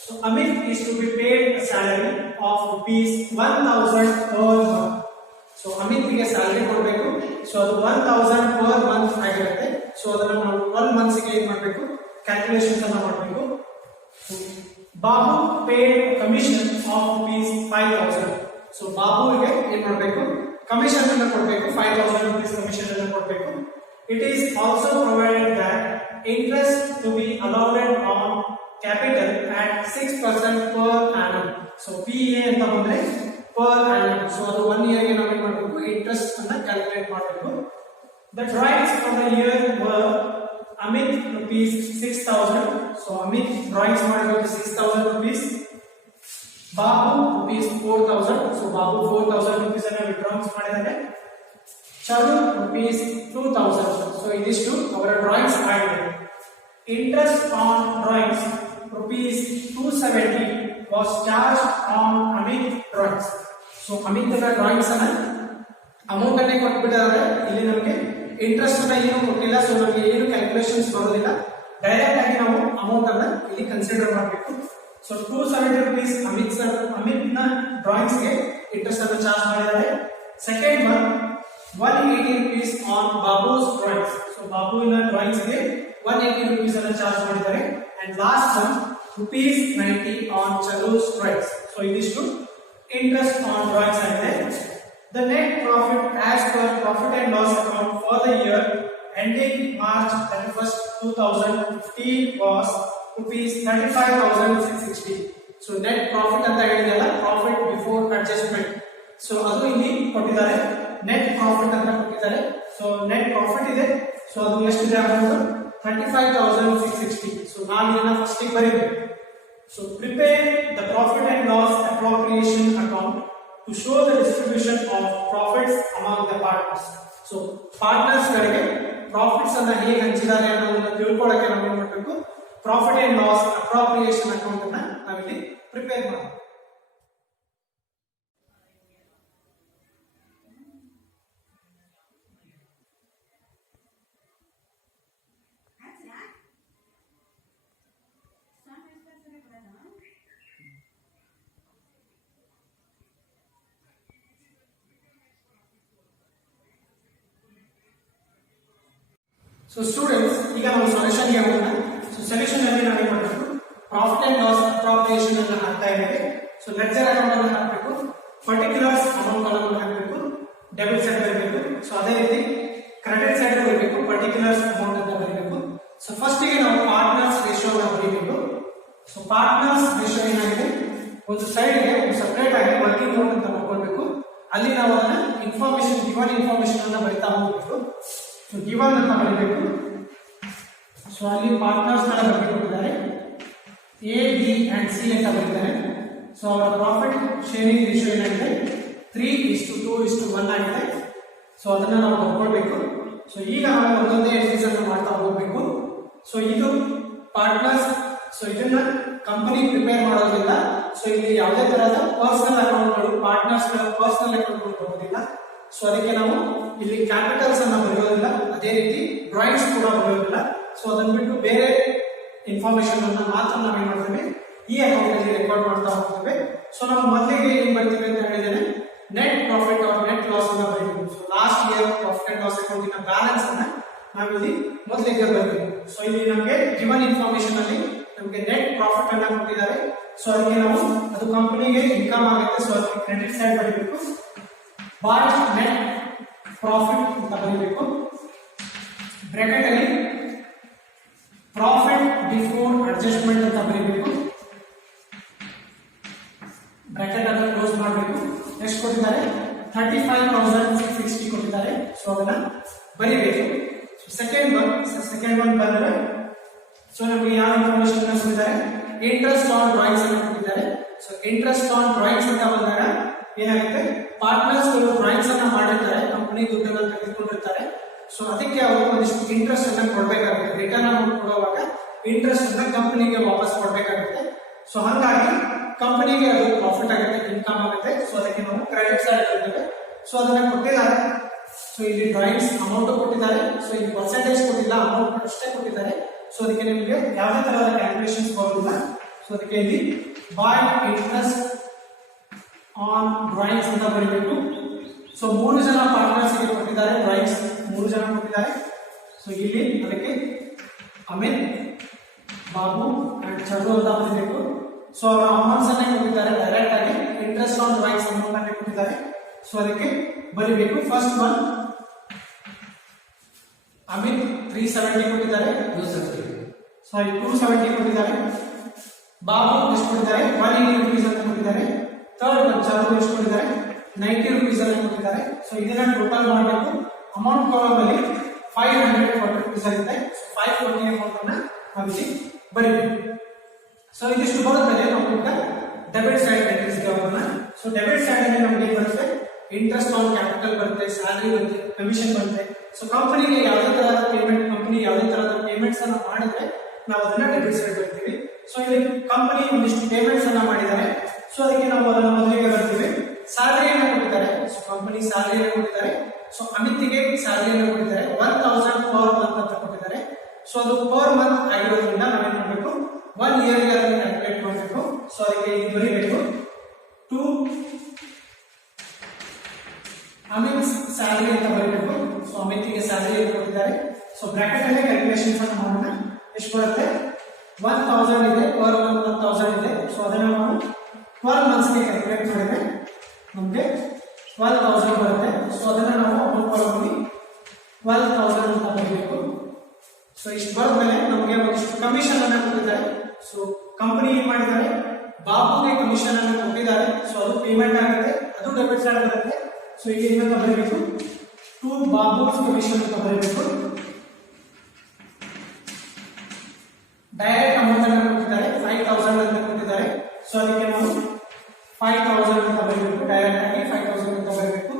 So Amit is to be paid a salary of rupees 1,000 per month. So Amit ಗೆ salary ಕೊಡಬೇಕು. So ಅದು 1,000 per month ಆಗಿರುತ್ತೆ. So ಅದನ್ನ ನಾವು 12 months ಗೆ ಏನ್ ಮಾಡಬೇಕು, ಕ್ಯಾಲ್ಕುಲೇಷನ್ಸ್ ಅನ್ನ ಮಾಡಬೇಕು. Babu paid commission of rupees 5,000. So ಬಾಬುಗೆ ಏನ್ ಮಾಡಬೇಕು, ಕಮಿಷನ್ ಅನ್ನ ಕೊಡಬೇಕು. 5,000 rupees ಕಮಿಷನ್ ಅನ್ನ ಕೊಡಬೇಕು. It is also provided that interest to be allowed on capital at 6% per annum. So PA ಅಂತ ಬಂದ್ರೆ per annum. So ಅದು 1 year ಗೆ ನಾವು ಏನು ಮಾಡಬೇಕು, ಇಂಟ್ರೆಸ್ಟ್ ಅನ್ನ ಕ್ಯಾಲ್ಕುಲೇಟ್ ಮಾಡಬೇಕು. The drawings for the year were Amit rupees 6,000. So Amit drawings ಮಾಡಿರೋದು 6,000 rupees. Babu rupees 4,000. So Babu 4,000 rupees ಅನ್ನ ಡ್ರಾಯಿಂಗ್ಸ್ ಮಾಡಿದ್ದಾರೆ. ಚಾರು rupees 2,000. So ಇದಿಷ್ಟು ಅವರ ಡ್ರಾಯಿಂಗ್ಸ್ ಆಗಿದೆ. Interest on drawings rupees 270 was charged on Amit drawings. So Amit ನ drawings ಅನ್ನ amount ಅನ್ನು ಕೊಟ್ಬಿಟ್ಟಿದ್ದಾರೆ. ಇಲ್ಲಿ ನಮಗೆ ಇಂಟ್ರೆಸ್ಟ್ ಅನ್ನ ಏನು ಕೊಟ್ಟಿಲ್ಲ. ಸೊ ನಮಗೆ ಏನು ಕ್ಯಾಲ್ಕುಲೇಷನ್ಸ್ ಬರೋದಿಲ್ಲ. ಡೈರೆಕ್ಟ್ ಆಗಿ ನಾವು ಅಮೌಂಟ್ ಅನ್ನ ಇಲ್ಲಿ ಕನ್ಸಿಡರ್ ಮಾಡಬೇಕು. ಸೊ 270 rupees ಅಮಿತ್ ನ ಡ್ರಾಯಿಂಗ್ಸ್ ಗೆ ಇಂಟ್ರೆಸ್ಟ್ ಅನ್ನು ಚಾರ್ಜ್ ಮಾಡಿದ್ದಾರೆ. Second one 180 rupees on Babu's drawings. So ಬಾಬುವಿನ ಡ್ರಾಯಿಂಗ್ಸ್ ಗೆ 180 rupees ಅನ್ನು ಚಾರ್ಜ್ ಮಾಡಿದ್ದಾರೆ. And last one rupees 90 on Charu's drawings. So ಇದಿಷ್ಟು ಇಂಟ್ರೆಸ್ಟ್ ಆನ್ ಡ್ರಾಯಿಂಗ್ಸ್ ಆಗಿದೆ. The net profit as per profit and loss account for the year ending March 31st, 2015 was rupees 35,660. So net profit ಅಂತ ಹೇಳಿದಲ್ಲ, profit before adjustment. So ಅದು ಇಲ್ಲಿ ಕೊಟ್ಟಿದ್ದಾರೆ, net profit ಅಂತ ಕೊಟ್ಟಿದ್ದಾರೆ. So net profit ಇದೆ. So ಅದು ಎಷ್ಟಿದೆ ಅಮೌಂಟ್ 35,660. So ನಾನು ಇದನ್ನ ಫಸ್ಟ್ ಗೆ ಬರೀಬೇಕು. So prepare the profit and loss appropriation account to show the distribution of profits among the partners. So partners ಗಳಿಗೆ ಪ್ರಾಫಿಟ್ಸ್ ಅನ್ನ ಹೇಗೆ ಹಂಚಿದ್ದಾರೆ ಅನ್ನೋದನ್ನ ತಿಳ್ಕೊಳ್ಳೋಕೆ ನಾವು ಏನು ಮಾಡಬೇಕು, profit and loss appropriation account ಅನ್ನ ನಾವಿಲ್ಲಿ ಪ್ರಿಪೇರ್ ಮಾಡಬೇಕು. ಸೊ ಸ್ಟೂಡೆಂಟ್ಸ್, ಈಗ ನಾವು ಸೊಲ್ಯೂಷನ್ ಗೆ ಹೋಗೋಣ. ಸೊ ಸೊಲ್ಯೂಷನ್ ಅಲ್ಲಿ ನಾವು ಏನು ಮಾಡಬೇಕು, ಪ್ರಾಫಿಟ್ ಅಂಡ್ ಲಾಸ್ ಅಪ್ರಾಪ್ರಿಯೇಷನ್ ಅನ್ನು ಹಾಕ್ತಾ ಇದ್ದೇವೆ. ಸೊ ಲೆಡ್ಜರ್ ಅಕೌಂಟ್ ಅನ್ನು ಹಾಕಬೇಕು, ಪರ್ಟಿಕ್ಯುಲರ್ಸ್ ಅಮೌಂಟ್ ಅನ್ನು ಹಾಕಬೇಕು, ಡೆಬಿಟ್ ಸೈಡ್ ಬರಬೇಕು. ಸೊ ಅದೇ ರೀತಿ ಕ್ರೆಡಿಟ್ ಸೈಡ್ ಬರಬೇಕು, ಪರ್ಟಿಕ್ಯುಲರ್ಸ್ ಅಮೌಂಟ್ ಅಂತ ಬರಬೇಕು. ಸೊ ಫಸ್ಟ್ ಗೆ ನಾವು ಪಾರ್ಟ್ನರ್ಸ್ ರೇಷಿಯೋ ಅನ್ನು ಬರೀಬೇಕು. ಸೊ ಪಾರ್ಟ್ನರ್ಸ್ ರೇಷಿಯೋ ಏನಾಗಿದೆ, ಒಂದು ಸೈಡ್ ಗೆ ಒಂದು ಸಪರೇಟ್ ಆಗಿ ವರ್ಕಿಂಗ್ ನೋಟ್ ಅಂತ ಮಾಡ್ಕೊಳ್ಬೇಕು. ಅಲ್ಲಿ ನಾವು ಅದನ್ನ ಇನ್ಫಾರ್ಮೇಶನ್, ಗಿವನ್ ಇನ್ಫಾರ್ಮೇಶನ್ ಅನ್ನ ಬರಿತಾ ಹೋಗಬೇಕು. ಸೊ ಗಿವನ್ ಅಂತ ಬರೀಬೇಕು. ಸೊ ಅಲ್ಲಿ ಪಾರ್ಟ್ನರ್ಸ್ ಗಳ ಬಗ್ಗೆ ಕೊಟ್ಟಿದ್ದಾರೆ, ಎ, ಬಿ ಅಂಡ್ ಸಿ ಅಂತ ಬರೀತಾರೆ. ಸೊ ಅವರ ಪ್ರಾಫಿಟ್ ಶೇರಿಂಗ್ ರೇಷಿಯೋ ಏನಾಗಿದೆ 3:2:1 ಆಗಿದೆ. ಸೊ ಅದನ್ನ ನಾವು ಬರ್ಕೊಳ್ಬೇಕು. ಸೊ ಈಗ ನಾವು ಒಂದೊಂದೇ ಎಕ್ಸೈಸ್ ಅನ್ನು ಮಾಡ್ತಾ ಹೋಗಬೇಕು. ಸೊ ಇದು ಪಾರ್ಟ್ನರ್ಸ್. ಸೊ ಇದನ್ನ ಕಂಪನಿ ಪ್ರಿಪೇರ್ ಮಾಡೋದ್ರಿಂದ ಸೊ ಇಲ್ಲಿ ಯಾವುದೇ ತರಹದ ಪರ್ಸನಲ್ ಅಕೌಂಟ್ಗಳು, ಪಾರ್ಟ್ನರ್ಸ್ ಗಳ ಪರ್ಸನಲ್ ಅಕೌಂಟ್ಗಳು ಬರೋದಿಲ್ಲ. ಸೊ ಅದಕ್ಕೆ ನಾವು ಇಲ್ಲಿ ಕ್ಯಾಪಿಟಲ್ಸ್ ಅನ್ನ ಬರೆಯೋದಿಲ್ಲ, ಅದೇ ರೀತಿ ಡ್ರಾಯಿಂಗ್ಸ್ ಕೂಡ ಬರೆಯೋದಿಲ್ಲ. ಸೊ ಅದನ್ನ ಬಿಟ್ಟು ಬೇರೆ ಇನ್ಫಾರ್ಮೇಶನ್ ಅನ್ನ ಮಾತ್ರ ನಾವೇನ್ ಮಾಡ್ತೇವೆ, ಈ ಅಕೌಂಟ್ ಅಲ್ಲಿ ರೆಕಾರ್ಡ್ ಮಾಡ್ತಾ ಹೋಗ್ತೇವೆ. ಸೊ ನಾವು ಮೊದಲಿಗೆ ಏನ್ ಬರ್ತೀವಿ ಅಂತ ಹೇಳಿದ್ದೇನೆ, net profit or net loss ಅನ್ನ ಬರೀಬೇಕು. So last year profit and loss ಅಕೌಂಟಿನ ಬ್ಯಾಲೆನ್ಸ್ ಅನ್ನ ನಾವಿಲ್ಲಿ ಮೊದಲಿಗೆ ಬರೀಬೇಕು. ಸೊ ಇಲ್ಲಿ ನಮಗೆ ಗಿವನ್ ಇನ್ಫಾರ್ಮೇಶನ್ ಅಲ್ಲಿ ನಮಗೆ ನೆಟ್ ಪ್ರಾಫಿಟ್ ಅನ್ನ ಕೊಟ್ಟಿದ್ದಾರೆ. ಸೊ ಅದಕ್ಕೆ ನಾವು ಅದು ಕಂಪನಿಗೆ ಇನ್ಕಮ್ ಆಗುತ್ತೆ. ಸೊ ಅದಕ್ಕೆ ಕ್ರೆಡಿಟ್ ಸೈಡ್ ಬರೀಬೇಕು. ಬೈ ನೆಟ್ ಪ್ರಾಫಿಟ್ ಅಂತ ಬರೀಬೇಕು. ಬ್ರಾಕೆಟ್ ಅಲ್ಲಿ ಪ್ರಾಫಿಟ್ ಬಿಫೋರ್ ಅಡ್ಜಸ್ಟ್ಮೆಂಟ್ ಅಂತ ಬರೀಬೇಕು. ಬ್ರಾಕೆಟ್ ಅನ್ನು ಕ್ಲೋಸ್ ಮಾಡಬೇಕು. ಎಷ್ಟು ಕೊಟ್ಟಿದ್ದಾರೆ? 35,660 ಕೊಟ್ಟಿದ್ದಾರೆ. ಸೊ ಅದನ್ನ ಬರೀಬೇಕು. ಸೆಕೆಂಡ್ ಒನ್ ಬಂದ್ರೆ ಸೊ ನಮಗೆ ಯಾವ ಇನ್ಫಾರ್ಮೇಶನ್ ಕೊಟ್ಟಿದ್ದಾರೆ? ಇಂಟ್ರೆಸ್ಟ್ ಆನ್ ಡ್ರಾಯಿಂಗ್ಸ್ ಅನ್ನು ಕೊಟ್ಟಿದ್ದಾರೆ. ಸೊ ಇಂಟ್ರೆಸ್ಟ್ ಆನ್ ಡ್ರಾಯಿಂಗ್ಸ್ ಅಂತ ಬಂದಾಗ ಏನಾಗುತ್ತೆ? ಪಾರ್ಟ್ನರ್ಸ್ ಗಳು ಡ್ರಾಯಿಂಗ್ಸ್ ಅನ್ನ ಮಾಡಿರ್ತಾರೆ, ಕಂಪನಿ ದುಡ್ಡನ್ನ ತೆಗೆದುಕೊಂಡಿರ್ತಾರೆ. ಸೊ ಅದಕ್ಕೆ ಅವರು ಒಂದಿಷ್ಟು ಇಂಟ್ರೆಸ್ಟ್ ಅನ್ನ ಕೊಡಬೇಕಾಗುತ್ತೆ. ರಿಟರ್ನ್ ಅಮೌಂಟ್ ಕೊಡುವಾಗ ಇಂಟ್ರೆಸ್ಟ್ ಅನ್ನ ಕಂಪನಿಗೆ ವಾಪಸ್ ಕೊಡಬೇಕಾಗುತ್ತೆ. ಸೊ ಹಾಗಾಗಿ ಕಂಪನಿಗೆ ಅದು ಪ್ರಾಫಿಟ್ ಆಗುತ್ತೆ, ಇನ್ಕಮ್ ಆಗುತ್ತೆ. ಸೊ ಅದಕ್ಕೆ ನಾವು ಕ್ರೆಡಿಟ್ ಸೈಡ್ ಹೇಳ್ತೇವೆ. ಸೊ ಅದನ್ನ ಕೊಟ್ಟಿದ್ದಾರೆ. ಸೊ ಇಲ್ಲಿ ಡ್ರಾಯಿಂಗ್ಸ್ ಅಮೌಂಟ್ ಕೊಟ್ಟಿದ್ದಾರೆ. ಸೊ ಇಲ್ಲಿ ಪರ್ಸೆಂಟೇಜ್ ಕೊಟ್ಟಿಲ್ಲ, ಅಮೌಂಟ್ ಅಷ್ಟೇ ಕೊಟ್ಟಿದ್ದಾರೆ. ಸೊ ಅದಕ್ಕೆ ನಿಮಗೆ ಯಾವುದೇ ತರಹದ ಕ್ಯಾಲ್ಕುಲೇಷನ್ಸ್ ಬರೋದಿಲ್ಲ. ಸೊ ಅದಕ್ಕೆ ಇಲ್ಲಿ ಬೈ ಇಂಟ್ರೆಸ್ಟ್ ಆನ್ ಡ್ರಾಯಿಂಗ್ಸ್ ಅಂತ ಬರೀಬೇಕು. ಸೊ 3 ಜನ ಪಾರ್ಟ್ನರ್ಸ್ ಗೆ ಕೊಟ್ಟಿದ್ದಾರೆ ಡ್ರಾಯಿಂಗ್ಸ್, 3 ಜನ ಕೊಟ್ಟಿದ್ದಾರೆ. ಸೊ ಇಲ್ಲಿ ಅದಕ್ಕೆ ಅಮಿತ್, ಬಾಬು ಅಂಡ್ ಚಂದ್ರು ಅಂತ ಬರೀಬೇಕು. ಸೊ ಅವರ ಅಮೌಂಟ್ಸ್ ಅನ್ನ ಕೊಟ್ಟಿದ್ದಾರೆ, ಡೈರೆಕ್ಟ್ ಆಗಿ ಇಂಟ್ರೆಸ್ಟ್ ಆನ್ ಡ್ರಾಯಿಂಗ್ಸ್ ಅಮೌಂಟ್ ಅನ್ನು ಕೊಟ್ಟಿದ್ದಾರೆ. ಸೊ ಅದಕ್ಕೆ ಬರೀಬೇಕು. ಫಸ್ಟ್ ಒನ್ ಅಮಿತ್ 370 ಕೊಟ್ಟಿದ್ದಾರೆ, 270 ಕೊಟ್ಟಿದ್ದಾರೆ. ಬಾಬು ಎಷ್ಟು ಕೊಟ್ಟಿದ್ದಾರೆ? 180 rupees ಅಂತ ಕೊಟ್ಟಿದ್ದಾರೆ. ಥರ್ಡ್ ಒನ್ ಚಂದ್ರು ಎಷ್ಟು ಕೊಟ್ಟಿದ್ದಾರೆ? 90 rupees ಅನ್ನು ಕೊಟ್ಟಿದ್ದಾರೆ. ಸೊ ಇದನ್ನ ಟೋಟಲ್ ಮಾಡಬೇಕು. ಅಮೌಂಟ್ ಕಾಲಮ್ ಅಲ್ಲಿ 540 rupees ಆಗುತ್ತೆ. 540 ಅಮೌಂಟ್ ಅನ್ನ ನಾವಿಲ್ಲಿ ಬರೀಬೇಕು. ಸೊ ಇದಿಷ್ಟು ಬರೋದ್ಮೇಲೆ ನಾವು ಈಗ ಡೆಬಿಟ್ ಸೈಡ್ ಎಂಟ್ರೀಸ್ ಗೆ ಹೋಗೋಣ. ಸೊ ಡೆಬಿಟ್ ಸೈಡ್ ಅಲ್ಲಿ ನಮಗೆ ಏನು ಬರುತ್ತೆ? ಇಂಟ್ರೆಸ್ಟ್ ಆನ್ ಕ್ಯಾಪಿಟಲ್ ಬರುತ್ತೆ, ಸ್ಯಾಲರಿ ಬರುತ್ತೆ, ಕಮಿಷನ್ ಬರುತ್ತೆ. ಸೊ ಕಂಪನಿಗೆ ಯಾವುದೇ ತರಹದ ಪೇಮೆಂಟ್, ಕಂಪನಿ ಯಾವುದೇ ತರಹದ ಪೇಮೆಂಟ್ಸ್ ಅನ್ನ ಮಾಡಿದ್ರೆ ನಾವು ಅದನ್ನ ಡೆಬಿಟ್ ಸೈಡ್ ಬರ್ತೀವಿ. ಸೊ ಇಲ್ಲಿ ಕಂಪನಿ ಒಂದಿಷ್ಟು ಪೇಮೆಂಟ್ಸ್ ಅನ್ನ ಮಾಡಿದ್ದಾರೆ. ಸೊ ಅದಕ್ಕೆ ನಾವು ಅದನ್ನ ಮೊದಲಿಗೆ ಬರ್ತೀವಿ. ಸ್ಯಾಲರಿಯನ್ನು ಕೊಟ್ಟಿದ್ದಾರೆ. ಸೊ ಕಂಪನಿ ಸ್ಯಾಲರಿಯನ್ನು ಕೊಟ್ಟಿದ್ದಾರೆ. ಸೊ ಅಮಿತ್ಗೆ ಸ್ಯಾಲರಿಯನ್ನು ಕೊಟ್ಟಿದ್ದಾರೆ 1000 ಪರ್ ಮಂತ್ ಅಂತ ಕೊಟ್ಟಿದ್ದಾರೆ. ಸೊ ಅದು ಪರ್ ಮಂತ್ ಆಗಿರೋದ್ರಿಂದ ನಾವೇನ್ ಮಾಡಬೇಕು? 1 ಇಯರ್ ಗೆ ಅದನ್ನು ಕ್ಯಾಲ್ಕುಲೇಟ್ ಮಾಡಬೇಕು. ಸೊ ಅದಕ್ಕೆ ಇಲ್ಲಿ ಬರೀಬೇಕು 2 ಅಮಿತ್ ಸ್ಯಾಲರಿ ಅಂತ ಬರೀಬೇಕು. ಸೊ ಅಮಿತ್ಗೆ ಸ್ಯಾಲರಿ ಕೊಟ್ಟಿದ್ದಾರೆ. ಸೊ ಬ್ರಾಕೆಟ್ ಅಲ್ಲಿ ಕ್ಯಾಲ್ಕುಲೇಷನ್ಸ್ ಅನ್ನು ಮಾಡೋಣ. ಎಷ್ಟು ಬರುತ್ತೆ? 1000 ಇದೆ, ಪರ್ ಮಂತ್ 1000 ಇದೆ. ಸೊ ಅದನ್ನ ನಾವು 12 ಮಂತ್ಸ್ ಗೆ ಕ್ಯಾಲ್ಕುಲೇಟ್ ಮಾಡಿದ್ರೆ ನಮಗೆ 12,000 ಬರುತ್ತೆ. ಸೊ ಅದನ್ನ ನಾವು ಅಮೌಂಟ್ ಕಾಲಮ್ನಲ್ಲಿ 12,000 ಅಂತ ಬರೀಬೇಕು. ಸೊ ಇಷ್ಟು ಬರೆದ್ಮೇಲೆ ನಮಗೆ ಒಂದಿಷ್ಟು ಕಮಿಷನ್ ಅನ್ನ ಕೊಟ್ಟಿದ್ದಾರೆ. ಸೊ ಕಂಪನಿ ಏನ್ ಮಾಡಿದ್ದಾರೆ? ಬಾಬುಗೆ ಕಮಿಷನ್ ಅನ್ನು ಕೊಟ್ಟಿದ್ದಾರೆ. ಸೊ ಅದು ಪೇಮೆಂಟ್ ಆಗುತ್ತೆ, ಅದು ಡೆಬಿಟ್ ಸೈಡ್ ಬರುತ್ತೆ. ಸೊ ಈಗ ಏನಂತ ಬರೀಬೇಕು? 2 ಬಾಬುಸ್ ಕಮಿಷನ್ ಅಂತ ಬರೀಬೇಕು. ಡೈರೆಕ್ಟ್ ಅಮೌಂಟ್ ಅನ್ನು ಕೊಟ್ಟಿದ್ದಾರೆ 5,000 ಅಂತ ಕೊಟ್ಟಿದ್ದಾರೆ. ಸೊ ಅದಕ್ಕೆ ನಾವು 5,000 ಅಂತ ಬರೀಬೇಕು. ಡೈರೆಕ್ಟ್ ಆಗಿ 5,000 ಅಂತ ಬರೀಬೇಕು.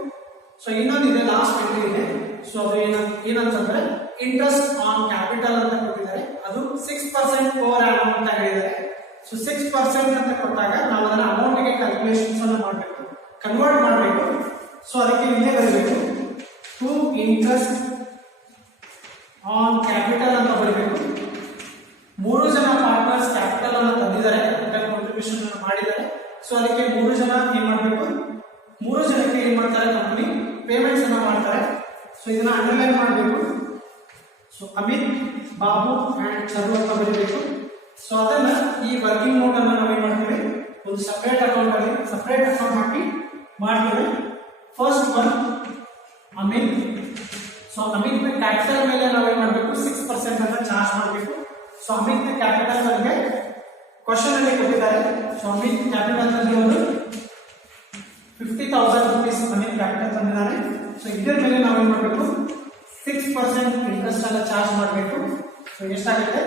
ಸೊ ಇನ್ನೊಂದಿದೆ, ಲಾಸ್ಟ್ ಎಂಟ್ರಿ ಇದೆ. ಸೊ ಅದು ಏನಂತಂದ್ರೆ ಇಂಟ್ರೆಸ್ಟ್ ಆನ್ ಕ್ಯಾಪಿಟಲ್ ಅಂತ ಕೊಟ್ಟಿದ್ದಾರೆ. ಅದು 6% ಪರ್ ಆನಮ್ ಅಂತ ಹೇಳಿದ್ದಾರೆ. ಸೊ 6% ಅಂತ ಕೊಟ್ಟಾಗ ನಾವು ಅದನ್ನ ಅಮೌಂಟ್ ಗೆ ಕ್ಯಾಲ್ಕುಲೇಷನ್ಸ್ ಅನ್ನು ಮಾಡಬೇಕು, ಕನ್ವರ್ಟ್ ಮಾಡಬೇಕು. ಸೊ ಅದಕ್ಕೆ ಇಲ್ಲೇ ಬರೀಬೇಕು 2 ಇಂಟ್ರೆಸ್ಟ್ ಆನ್ ಕ್ಯಾಪಿಟಲ್ ಅಂತ ಬರೀಬೇಕು. 3 ಜನ ಪಾರ್ಟ್ನರ್ಸ್ ಕ್ಯಾಪಿಟಲ್ ಅನ್ನು ತಂದಿದ್ದಾರೆ, ಕ್ಯಾಪಿಟಲ್ ಕಾಂಟ್ರಿಬ್ಯೂಷನ್ ಅನ್ನು ಮಾಡಿದ್ದಾರೆ. ಸೊ ಅದಕ್ಕೆ 3 ಜನ ಏನ್ ಮಾಡಬೇಕು? 3 ಜನಕ್ಕೆ ಏನ್ ಮಾಡ್ತಾರೆ? ಕಂಪನಿ ಪೇಮೆಂಟ್ಸ್ ಅನ್ನ ಮಾಡ್ತಾರೆ. ಸೊ ಇದನ್ನ ಅಂಡರ್ಲೈನ್ ಮಾಡಬೇಕು. ಸೊ ಅಮಿತ್, ಬಾಬು ಅಂಡ್ ಚಂದ್ರು ಅಂತ ಬರೀಬೇಕು. ಸೊ ಅದನ್ನ ಈ ವರ್ಕಿಂಗ್ ನೋಟ್ ಅನ್ನ ನಾವೇನ್ ಮಾಡ್ತೀವಿ? ಒಂದು ಸಪರೇಟ್ ಅಕೌಂಟ್ ಅಲ್ಲಿ ಸಪರೇಟ್ ಅಕೌಂಟ್ ಹಾಕಿ ಮಾಡ್ತೀವಿ. First one Amit. So Amit capital ಮೇಲೆ ನಾವೇನ್ ಮಾಡಬೇಕು? 6% ಅನ್ನ ಚಾರ್ಜ್ ಮಾಡಬೇಕು. ಸೊ ಅಮಿತ್ ಕ್ಯಾಪಿಟಲ್ ಬಗ್ಗೆ ಕ್ವಶನ್ ಅಲ್ಲಿ ಕೊಟ್ಟಿದ್ದಾರೆ. ಸೊ ಅಮಿತ್ ಕ್ಯಾಪಿಟಲ್ ತಂದಿರೋದು 50,000 rupees ಅಮಿತ್ ಕ್ಯಾಪಿಟಲ್ ತಂದಿದ್ದಾರೆ. ಸೊ ಇದರ ಮೇಲೆ ನಾವೇನ್ ಮಾಡಬೇಕು? 6% ಇಂಟ್ರೆಸ್ಟ್ ಅನ್ನ ಚಾರ್ಜ್ ಮಾಡಬೇಕು. ಸೊ ಎಷ್ಟಾಗುತ್ತೆ?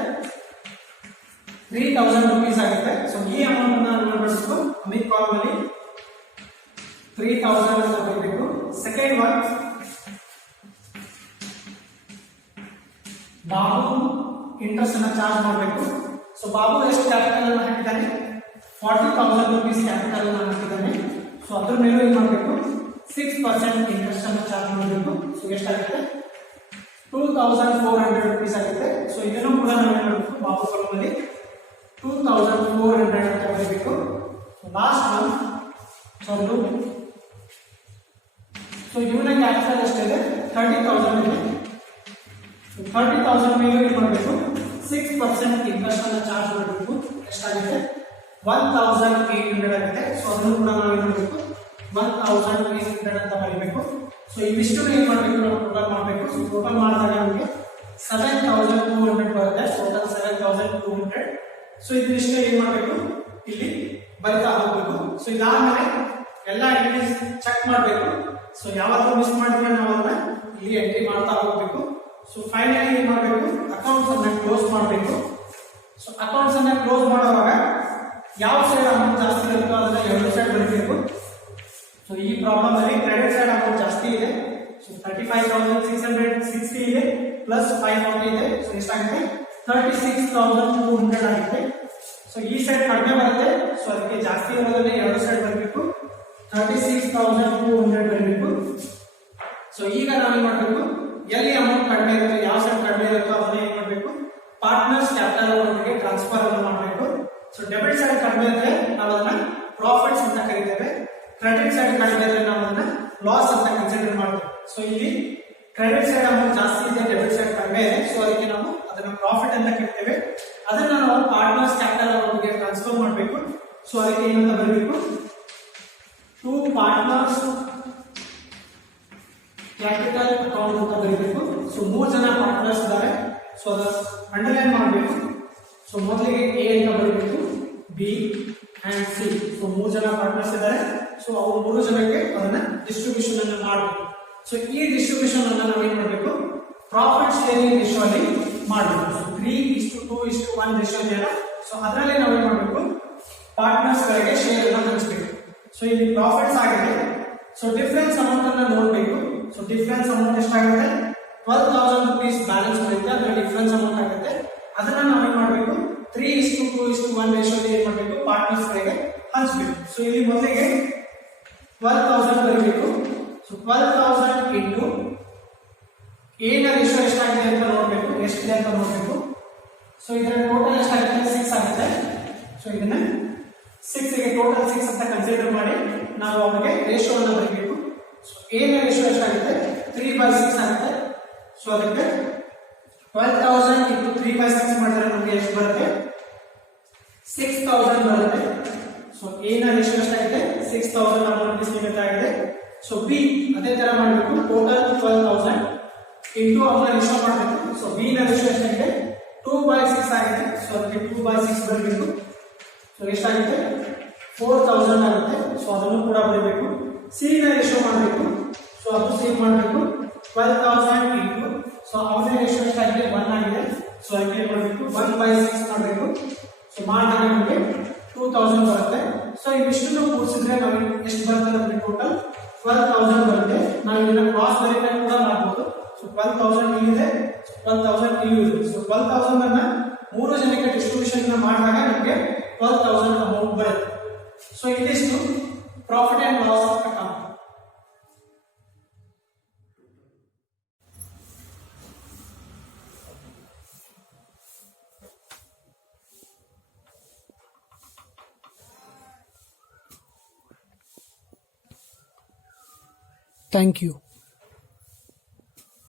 3,000 rupees ಆಗುತ್ತೆ. ಸೊ ಈ ಅಮೌಂಟ್ ಅನ್ನ ನಾವು ಮಾಡಬೇಕು. ಅಮಿತ್ ಕಾಲಮ್ ಅಲ್ಲಿ 3,000 ಅಂತ ಬರಬೇಕು. ಸೆಕೆಂಡ್ ಒನ್ ಬಾಬು ಇಂಟ್ರೆಸ್ಟ್ ಅನ್ನ ಚಾರ್ಜ್ ಮಾಡಬೇಕು. ಸೊ ಬಾಬು ಎಷ್ಟು ಕ್ಯಾಪಿಟಲ್ ಅನ್ನು ಹಾಕಿದ್ದಾನೆ? 40,000 rupees ಕ್ಯಾಪಿಟಲ್ ಅನ್ನು ಹಾಕಿದ್ದಾನೆ. ಸೊ ಅದ್ರ ಮೇಲೆ ಏನ್ ಮಾಡಬೇಕು? 6% ಇಂಟ್ರೆಸ್ಟ್ ಅನ್ನು ಚಾರ್ಜ್ ಮಾಡಬೇಕು. ಸೊ ಎಷ್ಟಾಗುತ್ತೆ? 2,400 rupees ಆಗುತ್ತೆ. ಸೊ ಇದನ್ನು ಕೂಡ ನಾವು ಏನ್ ಮಾಡಬೇಕು? ಬಾಬು ಕಾಲಮ್ ಅಲ್ಲಿ 2,400 ಅಂತ ಬರಬೇಕು. Last one Chandru. ಸೊ ಇವನ ಕ್ಯಾಪಿಟಲ್ ಎಷ್ಟಿದೆ? 30,000 ಇದೆ. 30,000 ಮೇಲೆ ಏನ್ ಮಾಡಬೇಕು? 6% ಇಂಟ್ರೆಸ್ಟ್ ಅನ್ನು ಚಾರ್ಜ್ ಮಾಡಬೇಕು. ಎಷ್ಟಾಗುತ್ತೆ 1800 ಆಗುತ್ತೆ. ಸೊ ಅದನ್ನು ಕೂಡ ನಾವು ಏನು ಮಾಡಬೇಕು 1800 ಅಂತ ಬರೀಬೇಕು. ಸೊ ಇವಿಷ್ಟು ಏನ್ ಮಾಡಬೇಕು ನಾವು ಟೋಟಲ್ ಮಾಡಬೇಕು. ಸೊ ಟೋಟಲ್ ಮಾಡಿದಾಗ ನಮಗೆ 7200 ಬರುತ್ತೆ. ಟೋಟಲ್ 7200. ಸೊ ಇದಿಷ್ಟು ಏನ್ ಮಾಡಬೇಕು ಇಲ್ಲಿ ಬರಿತಾ ಹೋಗ್ಬೇಕು. ಸೊ ಇದಾದ್ಮೇಲೆ ಎಲ್ಲ ಎಂಟ್ರೀಸ್ ಚೆಕ್ ಮಾಡಬೇಕು. ಸೊ ಯಾವಾಗಲೂ ಮಿಸ್ ಮಾಡಿದ್ರೆ ನಾವು ಅದನ್ನ ಇಲ್ಲಿ ಎಂಟ್ರಿ ಮಾಡ್ತಾ ಹೋಗ್ಬೇಕು. ಸೊ ಫೈನಲಿ ಏನ್ ಮಾಡಬೇಕು ಅಕೌಂಟ್ಸ್ ಅನ್ನ ಕ್ಲೋಸ್ ಮಾಡಬೇಕು. ಸೊ ಅಕೌಂಟ್ಸ್ ಅನ್ನ ಕ್ಲೋಸ್ ಮಾಡುವಾಗ ಯಾವ ಸೈಡ್ ಅಮೌಂಟ್ ಜಾಸ್ತಿ ಇರುತ್ತೋ ಅದನ್ನ ಎರಡು ಸೈಡ್ ಬರೀಬೇಕು. ಸೊ ಈ ಪ್ರಾಬ್ಲಮ್ ಅಲ್ಲಿ ಕ್ರೆಡಿಟ್ ಸೈಡ್ ಅಮೌಂಟ್ ಜಾಸ್ತಿ ಇದೆ. ಸೊ 35,660 ಇದೆ ಪ್ಲಸ್ 540 ಇದೆ. ಸೊ ಎಷ್ಟಾಗುತ್ತೆ 36,200 ಆಗುತ್ತೆ. ಸೊ ಈ ಸೈಡ್ ಕಡಿಮೆ ಬರುತ್ತೆ. ಸೊ ಅದಕ್ಕೆ ಜಾಸ್ತಿ ಇರೋದನ್ನ ಎರಡು ಸೈಡ್ ಬರಬೇಕು. 36,200 ಬರಬೇಕು. ಸೊ ಈಗ ನಾವೇನ್ ಮಾಡಬೇಕು ಎಲ್ಲಿ ಅಮೌಂಟ್ ಕಡಿಮೆ ಇರುತ್ತೆ ಯಾವ ಸೈಡ್ ಕಡಿಮೆ ಇರುತ್ತೋ ಅದನ್ನ ಏನ್ ಮಾಡಬೇಕು ಪಾರ್ಟ್ನರ್ಸ್ ಕ್ಯಾಪಿಟಲ್ ಅಕೌಂಟ್ಗೆ ಟ್ರಾನ್ಸ್ಫರ್ ಅನ್ನು ಮಾಡಬೇಕು. ಸೊ ಡೆಬಿಟ್ ಸೈಡ್ ಕಡಿಮೆ ಇದ್ರೆ ನಾವು ಅದನ್ನ ಪ್ರಾಫಿಟ್ಸ್ ಅಂತ ಕರೀತೇವೆ. ಕ್ರೆಡಿಟ್ ಸೈಡ್ ಕಡಿಮೆ ಇದ್ರೆ ನಾವು ಅದನ್ನ ಲಾಸ್ ಅಂತ ಕನ್ಸಿಡರ್ ಮಾಡ್ತೇವೆ. ಸೊ ಇಲ್ಲಿ ಕ್ರೆಡಿಟ್ ಸೈಡ್ ಅಮೌಂಟ್ ಜಾಸ್ತಿ ಇದೆ, ಡೆಬಿಟ್ ಸೈಡ್ ಕಡಿಮೆ ಇದೆ. ಸೊ ಅದಕ್ಕೆ ನಾವು ಅದನ್ನ ಪ್ರಾಫಿಟ್ ಅಂತ ಕರಿತೇವೆ. ಅದನ್ನ ನಾವು ಪಾರ್ಟ್ನರ್ಸ್ ಕ್ಯಾಪಿಟಲ್ ಅಕೌಂಟ್ಗೆ ಟ್ರಾನ್ಸ್ಫರ್ ಮಾಡಬೇಕು. ಸೊ ಅದಕ್ಕೆ ಏನಂತ ಬರಬೇಕು ಟು ಪಾರ್ಟ್ನರ್ಸ್ ಕ್ಯಾಪಿಟಲ್ ಅಕೌಂಟ್ ಅಂತ ಬರೀಬೇಕು. ಸೊ 3 ಜನ ಪಾರ್ಟ್ನರ್ಸ್ ಇದ್ದಾರೆ. ಸೊ ಅದ ಅಂಡರ್ಲೈನ್ ಮಾಡಬೇಕು. ಸೊ ಮೊದಲಿಗೆ ಎ ಅಂತ ಬರೀಬೇಕು, ಬಿ ಅಂಡ್ ಸಿ. ಸೊ 3 ಜನ ಪಾರ್ಟ್ನರ್ಸ್ ಇದ್ದಾರೆ. ಸೊ ಅವ್ರು 3 ಜನಕ್ಕೆ ಅದನ್ನ ಡಿಸ್ಟ್ರಿಬ್ಯೂಷನ್ ಅನ್ನು ಮಾಡಬೇಕು. ಸೊ ಈ ಡಿಸ್ಟ್ರಿಬ್ಯೂಷನ್ ಅನ್ನ ನಾವು ಏನ್ ಮಾಡಬೇಕು ಪ್ರಾಫಿಟ್ ಶೇರಿಂಗ್ ರೇಷಿಯೋ ಅಲ್ಲಿ ಮಾಡಬೇಕು. ಸೊ 3:2:1 ರೇಷಿಯೋ ಇದೆಯಲ್ಲ, ಸೊ ಅದರಲ್ಲಿ ನಾವು ಏನ್ ಮಾಡಬೇಕು ಪಾರ್ಟ್ನರ್ಸ್ ಗಳಿಗೆ ಶೇರ್ ಅನ್ನ ಹಂಚಬೇಕು. ಸೊ ಇಲ್ಲಿ ಪ್ರಾಫಿಟ್ಸ್ ಆಗಿದೆ. ಸೊ ಡಿಫರೆನ್ಸ್ ಅಮೌಂಟ್ ಅನ್ನ ನೋಡಬೇಕು. ಸೊ ಡಿಫರೆನ್ಸ್ ಅಮೌಂಟ್ ಎಷ್ಟಾಗುತ್ತೆ 12,000 rupees ಬ್ಯಾಲೆನ್ಸ್ ಬರುತ್ತೆ. ಅದರ ಡಿಫರೆನ್ಸ್ ಅಮೌಂಟ್ ಆಗುತ್ತೆ. ಅದನ್ನ ನಾವು ಏನ್ ಮಾಡಬೇಕು 3:2:1 ರೇಷಿಯೋ ಏನ್ ಮಾಡಬೇಕು ಪಾರ್ಟ್ನರ್ಸ್ ಗಳಿಗೆ ಹಂಚಬೇಕು. ಸೊ ಇಲ್ಲಿ ಮೊದಲಿಗೆ 12,000 ಬರಬೇಕು. ಸೊ 12,000 ಇಂಟು ಎ ನ ರೇಷಿಯೋ ಎಷ್ಟಾಗಿದೆ ಅಂತ ನೋಡಬೇಕು, ಎಷ್ಟಿದೆ ಅಂತ ನೋಡಬೇಕು. ಸೊ ಇದರ ಟೋಟಲ್ ಎಷ್ಟಾಗುತ್ತೆ 6 ಆಗುತ್ತೆ. ಸೊ ಇದನ್ನ 6 ಗೆ ಟೋಟಲ್ 6 ಅಂತ ಕನ್ಸಿಡರ್ ಮಾಡಿ ನಾವು ಅವರಿಗೆ ರೇಷಿಯೋ ಅನ್ನು ಬರೀಬೇಕು. ಸೊ ಎ ನ ರೇಷಿಯೋ ಎಷ್ಟಾಗುತ್ತೆ 3/6 ಆಗುತ್ತೆ. ಸೊ ಅದಕ್ಕೆ 12,000 ಇಂಟು 3/6 ಮಾಡಿದ್ರೆ ನಮಗೆ ಎಷ್ಟು ಬರುತ್ತೆ 6,000 ಬರುತ್ತೆ. ಸೊ ಎ ನ ರೇಷಿಯೋ ಎಷ್ಟಾಗಿದೆ 6,000 ಅಮೌಂಟ್ ಸೀಮಿತ ಆಗಿದೆ. ಸೊ ಬಿ ಅದೇ ತರ ಮಾಡಬೇಕು. ಟೋಟಲ್ 12,000 ಇಂಟು ಅವರ ರೇಷಿಯೋ ಮಾಡಬೇಕು. ಸೊ ಬಿ ನ ರೇಷಿಯೋ ಎಷ್ಟಾಗಿದೆ 2/6 ಆಗಿದೆ. ಸೊ ಅದಕ್ಕೆ 2/6 ಬರಬೇಕು. ಸೊ ಎಷ್ಟಾಗುತ್ತೆ 4,000 ಆಗುತ್ತೆ. ಸೊ ಅದನ್ನು ಕೂಡ ಬರಬೇಕು. ಸಿ ನ ರೇಷಿಯೋ ಮಾಡಬೇಕು. ಸೊ ಅದು ಸೇವ್ ಮಾಡಬೇಕು 12,000 ಇಂಟು ಸೊ ಅವರ ರೇಷಿಯೋ ಎಷ್ಟಾಗಿದೆ 1 ಆಗಿದೆ. ಸೊ ಅದಕ್ಕೆ ಮಾಡಬೇಕು 1/6 ಮಾಡಬೇಕು. ಸೊ ಮಾಡಿದಾಗ ನಮಗೆ 2,000 ಬರುತ್ತೆ. ಸೊ ಇವಿಷ್ಟನ್ನು ಕೂಡಿಸಿದ್ರೆ ನಮಗೆ ಎಷ್ಟು ಬರುತ್ತೆ ನಮಗೆ ಟೋಟಲ್ 12,000 ಬರುತ್ತೆ. ನಾವು ಇದನ್ನ ಕ್ರಾಸ್ ವೆರಿಫೈ ಕೂಡ ಮಾಡಬಹುದು. ಸೊ 12,000 ಇಲ್ಲಿದೆ, 12,000 ಇಲ್ಲಿ ಇದೆ. ಸೊ 12,000 ಅನ್ನ 3 ಜನಕ್ಕೆ ಡಿಸ್ಟ್ರಿಬ್ಯೂಷನ್ ಮಾಡಿದಾಗ ನಮಗೆ 12,000 ಅಮೌಂಟ್ ಬರುತ್ತೆ. ಸೊ ಇದಿಷ್ಟು profit and loss account. Thank you.